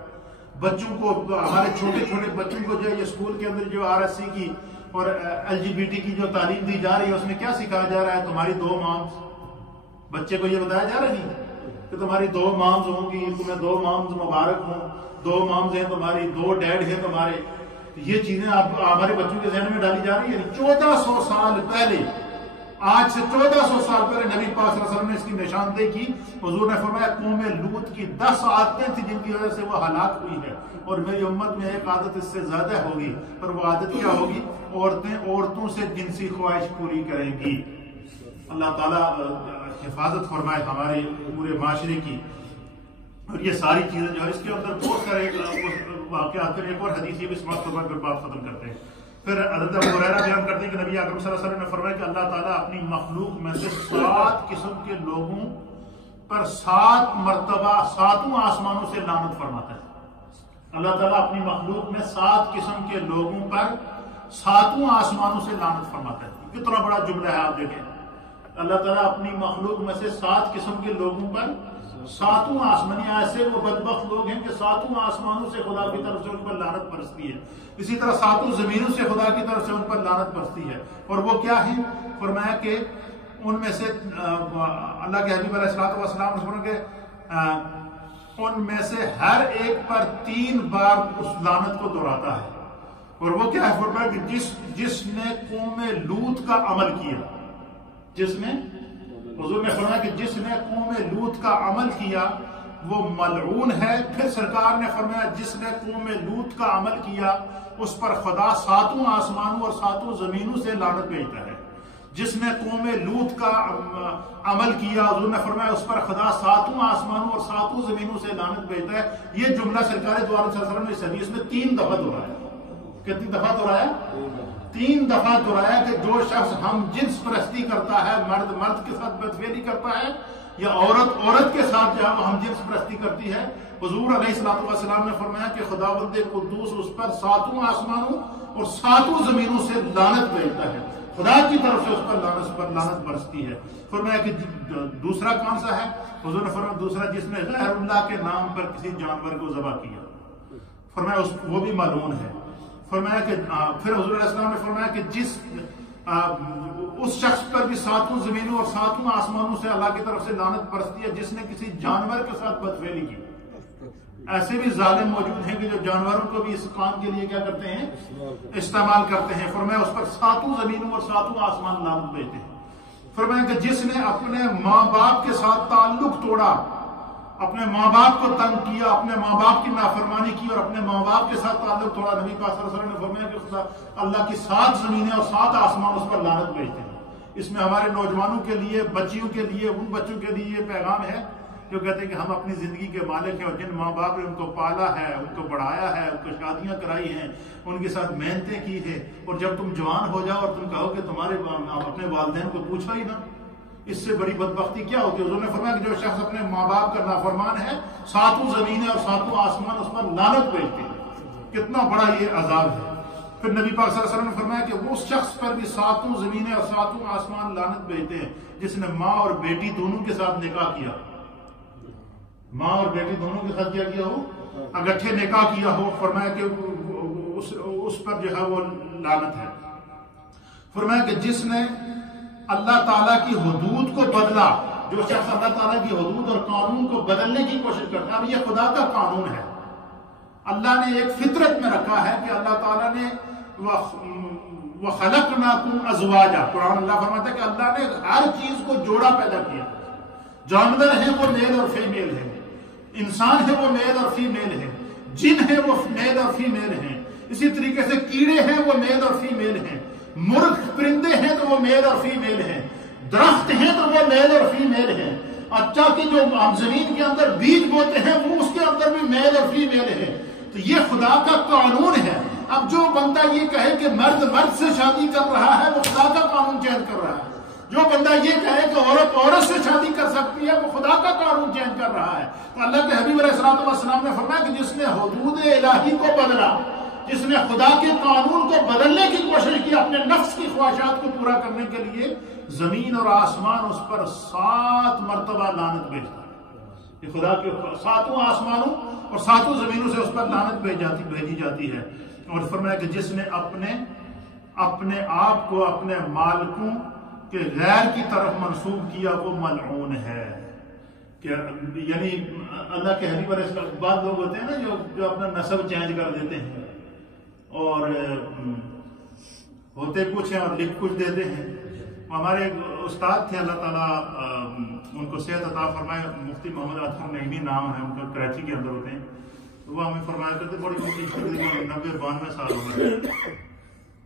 بچوں کو، ہمارے چھوٹے چھوٹے بچوں کو جو یہ اسکول کے اندر جو RSC کی اور LGBT کی جو تعلیم دی جا رہی ہے، اس میں کیا سکھایا جا رہا ہے؟ تمہاری 2 مامز۔ بچے کو یہ بتایا جا رہا نہیں کہ تمہاری 2 مامز ہوں گی، تمہیں 2 مامز مبارک ہوں، 2 مامز ہیں تمہاری، 2 ڈیڈ ہیں تمہارے۔ یہ چیزیں ہمارے بچوں کے ذہن میں ڈالی جا رہی ہے۔ 1400 سال پہلے، آج سے 1400 سال پہلے نبی پاک صلی اللہ علیہ وسلم نے اس کی نشاندہی کی۔ حضور نے فرمایا قوم لوط کی 10 عادتیں تھیں جن کی وجہ سے وہ ہلاک ہوئی ہے، اور میری امت میں ایک عادت اس سے زیادہ ہوگی، اور وہ عادت کیا ہوگی؟ عورتیں عورتوں سے جنسی خواہش پوری کریں گی۔ اللہ تعالیٰ حفاظت فرمائے ہمارے پورے معاشرے کی۔ اور یہ ساری چیزیں جو ہے اس کے اندر بہت سارے واقعات، پھر ایک اور حدیث یہ بھی سماعت فرما کر بات ختم کرتے ہیں۔ پھر حضرت ابو ہریرہ بیان کرتے ہیں کہ نبی اکرم صلی اللہ علیہ وسلم نے فرمایا کہ اللہ تعالیٰ اپنی مخلوق میں سے 7 قسم کے لوگوں پر 7 مرتبہ 7 آسمانوں سے لعنت فرماتا ہے۔ اللہ تعالیٰ اپنی مخلوق میں 7 قسم کے لوگوں پر 7 آسمانوں سے لعنت فرماتا ہے۔ کتنا بڑا جملہ ہے، آپ دیکھیں۔ اللہ تعالیٰ اپنی مخلوق میں سے 7 قسم کے لوگوں پر ساتوں آسمانی ایسے وہ بدبخت لوگ ہیں کہ ساتوں آسمانوں سے خدا کی طرف سے ان پر لعنت برستی ہے، اسی طرح ساتوں زمینوں سے خدا کی طرف سے ان پر لعنت برستی ہے۔ اور وہ کیا ہے؟ فرمایا کہ ان میں سے اللہ کے حبیب علیہ السلام نے فرمایا کہ ان میں سے ہر ایک پر 3 بار اس لعنت کو دہراتا ہے۔ اور وہ کیا ہے؟ فرمایا کہ جس نے قوم لوط کا عمل کیا، جس نے حضور نے فرمایا کہ جس نے قوم لوط کا عمل کیا وہ ملعون ہے۔ پھر سرکار نے فرمایا جس نے قوم لوط کا عمل کیا اس پر خدا 7 آسمانوں اور 7 زمینوں سے لعنت بھیجتا ہے۔ جس نے قوم لوط کا عمل کیا حضور نے فرمایا اس پر خدا 7 آسمانوں اور 7 زمینوں سے لعنت بھیجتا ہے۔ یہ جملہ سرکار دو عالم صلی اللہ علیہ وسلم نے اس حدیث میں 3 دفعہ دہرایا۔ کتنی دفعہ دہرایا؟ 3 دفعہ دہرایا کہ جو شخص ہم جنس پرستی کرتا ہے، مرد کے ساتھ بدفعلی کرتا ہے یا عورت کے ساتھ جو ہم جنس پرستی کرتی ہے، حضور علیہ الصلوۃ والسلام نے فرمایا کہ خداوند قدوس اس پر 7 آسمانوں اور 7 زمینوں سے لعنت بھیجتا ہے، خدا کی طرف سے اس پر لعنت برستی ہے۔ فرمایا کہ دوسرا کون سا ہے؟ حضور نے فرمایا دوسرا جس نے غیر اللہ کے نام پر کسی جانور کو ذبح کیا، فرمایا وہ بھی ملعون ہے۔ فرمایا کہ پھر حضور علیہ السلام نے فرمایا کہ اس شخص پر بھی 7 زمینوں اور 7 آسمانوں سے اللہ کی طرف سے لعنت برستی ہے جس نے کسی جانور کے ساتھ بدفعلی کی۔ ایسے بھی ظالم موجود ہیں کہ جو جانوروں کو بھی اس کام کے لیے کیا کرتے ہیں؟ استعمال کرتے ہیں۔ فرمایا اس پر 7 زمینوں اور 7 آسمان لعنت بھیجتے ہیں۔ فرمایا کہ جس نے اپنے ماں باپ کے ساتھ تعلق توڑا، اپنے ماں باپ کو تنگ کیا، اپنے ماں باپ کی نافرمانی کی اور اپنے ماں باپ کے ساتھ تعلق توڑا، نبی پاک صلی اللہ علیہ وسلم نے فرمایا کہ خدا اللہ کی 7 زمینیں اور 7 آسمان اس پر لعنت بھیجتے ہیں۔ اس میں ہمارے نوجوانوں کے لیے، بچیوں کے لیے، ان بچوں کے لیے یہ پیغام ہے جو کہتے ہیں کہ ہم اپنی زندگی کے مالک ہیں اور جن ماں باپ نے ان کو پالا ہے، ان کو بڑھایا ہے، ان کو شادیاں کرائی ہیں، ان کے ساتھ محنتیں کی ہیں، اور جب تم جوان ہو جاؤ اور تم کہو کہ تمہارے اپنے والدین کو پوچھو ہی نا، اس سے بڑی بدبختی کیا ہوتی ہے؟ حضور نے فرمایا کہ جو شخص اپنے ماں باپ کا نافرمان ہے 7 زمینیں اور 7 آسمان اس پر لعنت بھیجتے ہیں۔ کتنا بڑا یہ عذاب ہے۔ پھر نبی پاک صلی اللہ علیہ وسلم نے فرمایا کہ اس شخص پر بھی 7 زمینیں اور 7 آسمان لعنت بھیجتے ہیں جس نے ماں اور بیٹی دونوں کے ساتھ نکاح کیا، ماں اور بیٹی دونوں کے ساتھ کیا ہو، اگٹھے نکاح کیا ہو۔ فرمایا کہ اس پر جو ہے وہ لعنت ہے۔ فرمایا کہ جس نے اللہ تعالیٰ کی حدود کو بدلا، جو شخص اللہ تعالیٰ کی حدود اور قانون کو بدلنے کی کوشش کرتا ہے، اب یہ خدا کا قانون ہے، اللہ نے ایک فطرت میں رکھا ہے کہ اللہ تعالیٰ نے وَخَلَقْنَاكُمْ أَزْوَاجًا، قرآن اللہ فرماتا ہے کہ اللہ نے ہر چیز کو جوڑا پیدا کیا، جانور ہیں وہ میل اور فیمیل ہیں، انسان ہے وہ میل اور فیمیل ہیں، جن ہے وہ میل اور فیمیل ہیں، اسی طریقے سے کیڑے ہیں وہ میل اور فیمیل ہیں، مرغ پرندے ہیں تو وہ میل اور فیمیل ہیں، درخت ہیں تو وہ میل اور فیمیل ہیں، اچھا کہ جو زمین کے اندر بیج بوتے ہیں وہ اس کے اندر بھی میل اور فیمیل ہیں۔ تو یہ خدا کا قانون ہے۔ اب جو بندہ یہ کہے کہ مرد سے شادی کر رہا ہے وہ خدا کا قانون چینج کر رہا ہے، جو بندہ یہ کہے کہ عورت سے شادی کر سکتی ہے وہ خدا کا قانون چینج کر رہا ہے۔ تو اللہ کے حبیب علیہ الصلوۃ والسلام نے فرمایا کہ جس نے حدود الہی کو بدلا، جس نے خدا کے قانون کو بدلنے کی کوشش کی اپنے نفس کی خواہشات کو پورا کرنے کے لیے، زمین اور آسمان اس پر 7 مرتبہ لعنت بھیجتا ہے۔ یہ خدا کے 7 آسمانوں اور 7 زمینوں سے اس پر لعنت بھیجی جاتی ہے۔ اور فرمایا کہ جس نے اپنے آپ کو اپنے مالکوں کے غیر کی طرف منسوب کیا وہ ملعون ہے۔ کہ یعنی اللہ کے حبیب علیہ السلام، بعض لوگ ہوتے ہیں نا جو اپنا نسب چینج کر دیتے ہیں اور ہوتے کچھ ہیں اور لکھ کچھ دیتے ہیں۔ ہمارے ایک استاد تھے، اللہ تعالیٰ ان کو صحت عطا فرمائے، مفتی محمد اطہر نعیمی نام ہے ان کا، کراچی کے اندر ہوتے ہیں، تو وہ ہمیں فرمایا کرتے بڑی 90-92 سال ہو گئے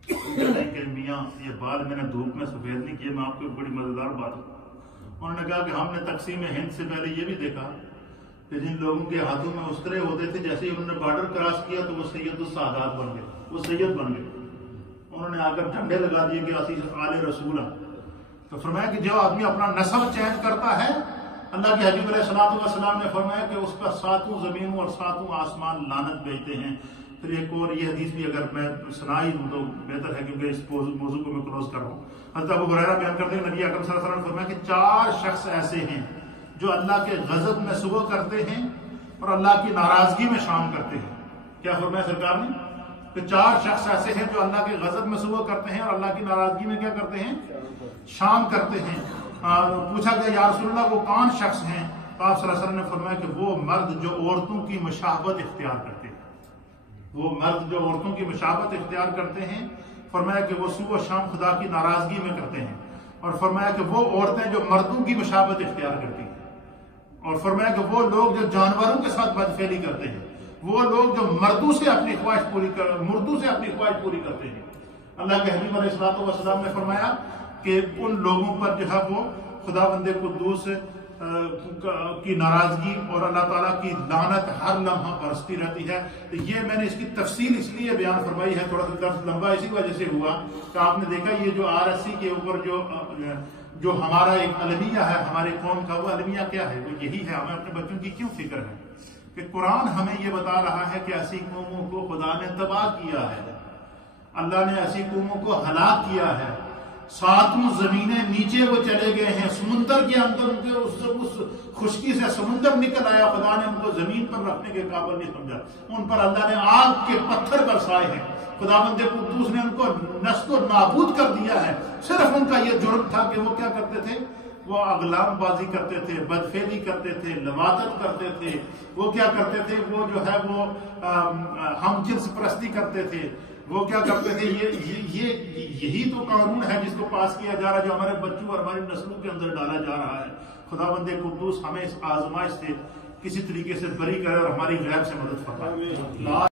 کہتے ہیں کہ میاں یہ بال میں نے دھوپ میں سفید نہیں کیے، میں آپ کو بڑی مزیدار بات ہوں۔ انہوں نے کہا کہ ہم نے تقسیم ہند سے پہلے یہ بھی دیکھا کہ جن لوگوں کے ہاتھوں میں استرے ہوتے تھے، جیسے ہی انہوں نے بارڈر کراس کیا تو وہ سید السادات بن گئے، وہ سید بن گئے، انہوں نے آ کر جھنڈے لگا دیے کہ اسی آل رسول ہیں۔ تو فرمایا کہ جو آدمی اپنا نسب چینج کرتا ہے، اللہ کے حبیب علیہ الصلوۃ والسلام نے فرمایا کہ اس پر 7 زمینوں اور 7 آسمان لعنت بھیجتے ہیں۔ پھر ایک اور یہ حدیث بھی اگر میں سنائی دوں تو بہتر ہے کیونکہ اس موضوع کو میں کلوز کر رہا ہوں۔ حضرت ابو ہریرہ بیان کرتے ہیں نبی اکرم صلی اللہ علیہ وسلم نے فرمایا کہ 4 شخص ایسے ہیں جو اللہ کے غضب میں صبح کرتے ہیں اور اللہ کی ناراضگی میں شام کرتے ہیں. کیا فرمایا سرکار نے کہ 4 شخص ایسے ہیں جو اللہ کے غضب میں صبح کرتے ہیں اور اللہ کی ناراضگی میں کیا کرتے ہیں؟ شام کرتے ہیں. پوچھا گیا یا رسول اللہ وہ کون شخص ہیں؟ تو آپ صلی اللہ علیہ وسلم نے فرمایا کہ وہ مرد جو عورتوں کی مشابہت اختیار کرتے ہیں. وہ مرد جو عورتوں کی مشابہت اختیار کرتے ہیں، فرمایا کہ وہ صبح و شام خدا کی ناراضگی میں کرتے ہیں. اور فرمایا کہ وہ عورتیں جو مردوں کی مشابہت اختیار کرتی ہیں. اور فرمایا کہ وہ لوگ جو جانوروں کے ساتھ بدفعلی کرتے ہیں، وہ لوگ جو مردوں سے اپنی خواہش پوری کرتے ہیں. اللہ کے حبیب علیہ الصلوۃ والسلام نے فرمایا کہ ان لوگوں پر جو ہے وہ خداوند قدوس کی ناراضگی اور اللہ تعالیٰ کی لعنت ہر لمحہ برستی رہتی ہے. تو یہ میں نے اس کی تفصیل اس لیے بیان فرمائی ہے، تھوڑا سا درس لمبا اسی وجہ سے ہوا کہ آپ نے دیکھا یہ جو RSC کے اوپر جو ہمارا ایک المیہ ہے ہمارے قوم کا، وہ المیہ کیا ہے؟ وہ یہی ہے. ہمیں اپنے بچوں کی کیوں فکر ہے کہ قرآن ہمیں یہ بتا رہا ہے کہ ایسی قوموں کو خدا نے تباہ کیا ہے، اللہ نے ایسی قوموں کو ہلاک کیا ہے. 7 زمینیں نیچے وہ چلے گئے ہیں، سمندر کے اندر ان کے اس خشکی سے سمندر نکل آیا، خدا نے ان کو زمین پر رکھنے کے قابل نہیں سمجھا. ان پر اللہ نے آگ کے پتھر برسائے ہیں. خداوند قدوس نے ان کو نشت و نابود کر دیا ہے. صرف ان کا یہ جرم تھا کہ وہ کیا کرتے تھے؟ وہ اغلام بازی کرتے تھے، بدفعلی کرتے تھے، لواطت کرتے تھے. وہ کیا کرتے تھے؟ وہ جو ہے وہ ہم جنس پرستی کرتے تھے. وہ کیا کرتے تھے؟ یہی تو قانون ہے جس کو پاس کیا جا رہا ہے، جو ہمارے بچوں اور ہماری نسلوں کے اندر ڈالا جا رہا ہے. خداوند قدوس ہمیں اس آزمائش سے کسی طریقے سے بری کرے اور ہماری غیب سے مدد فرمائے.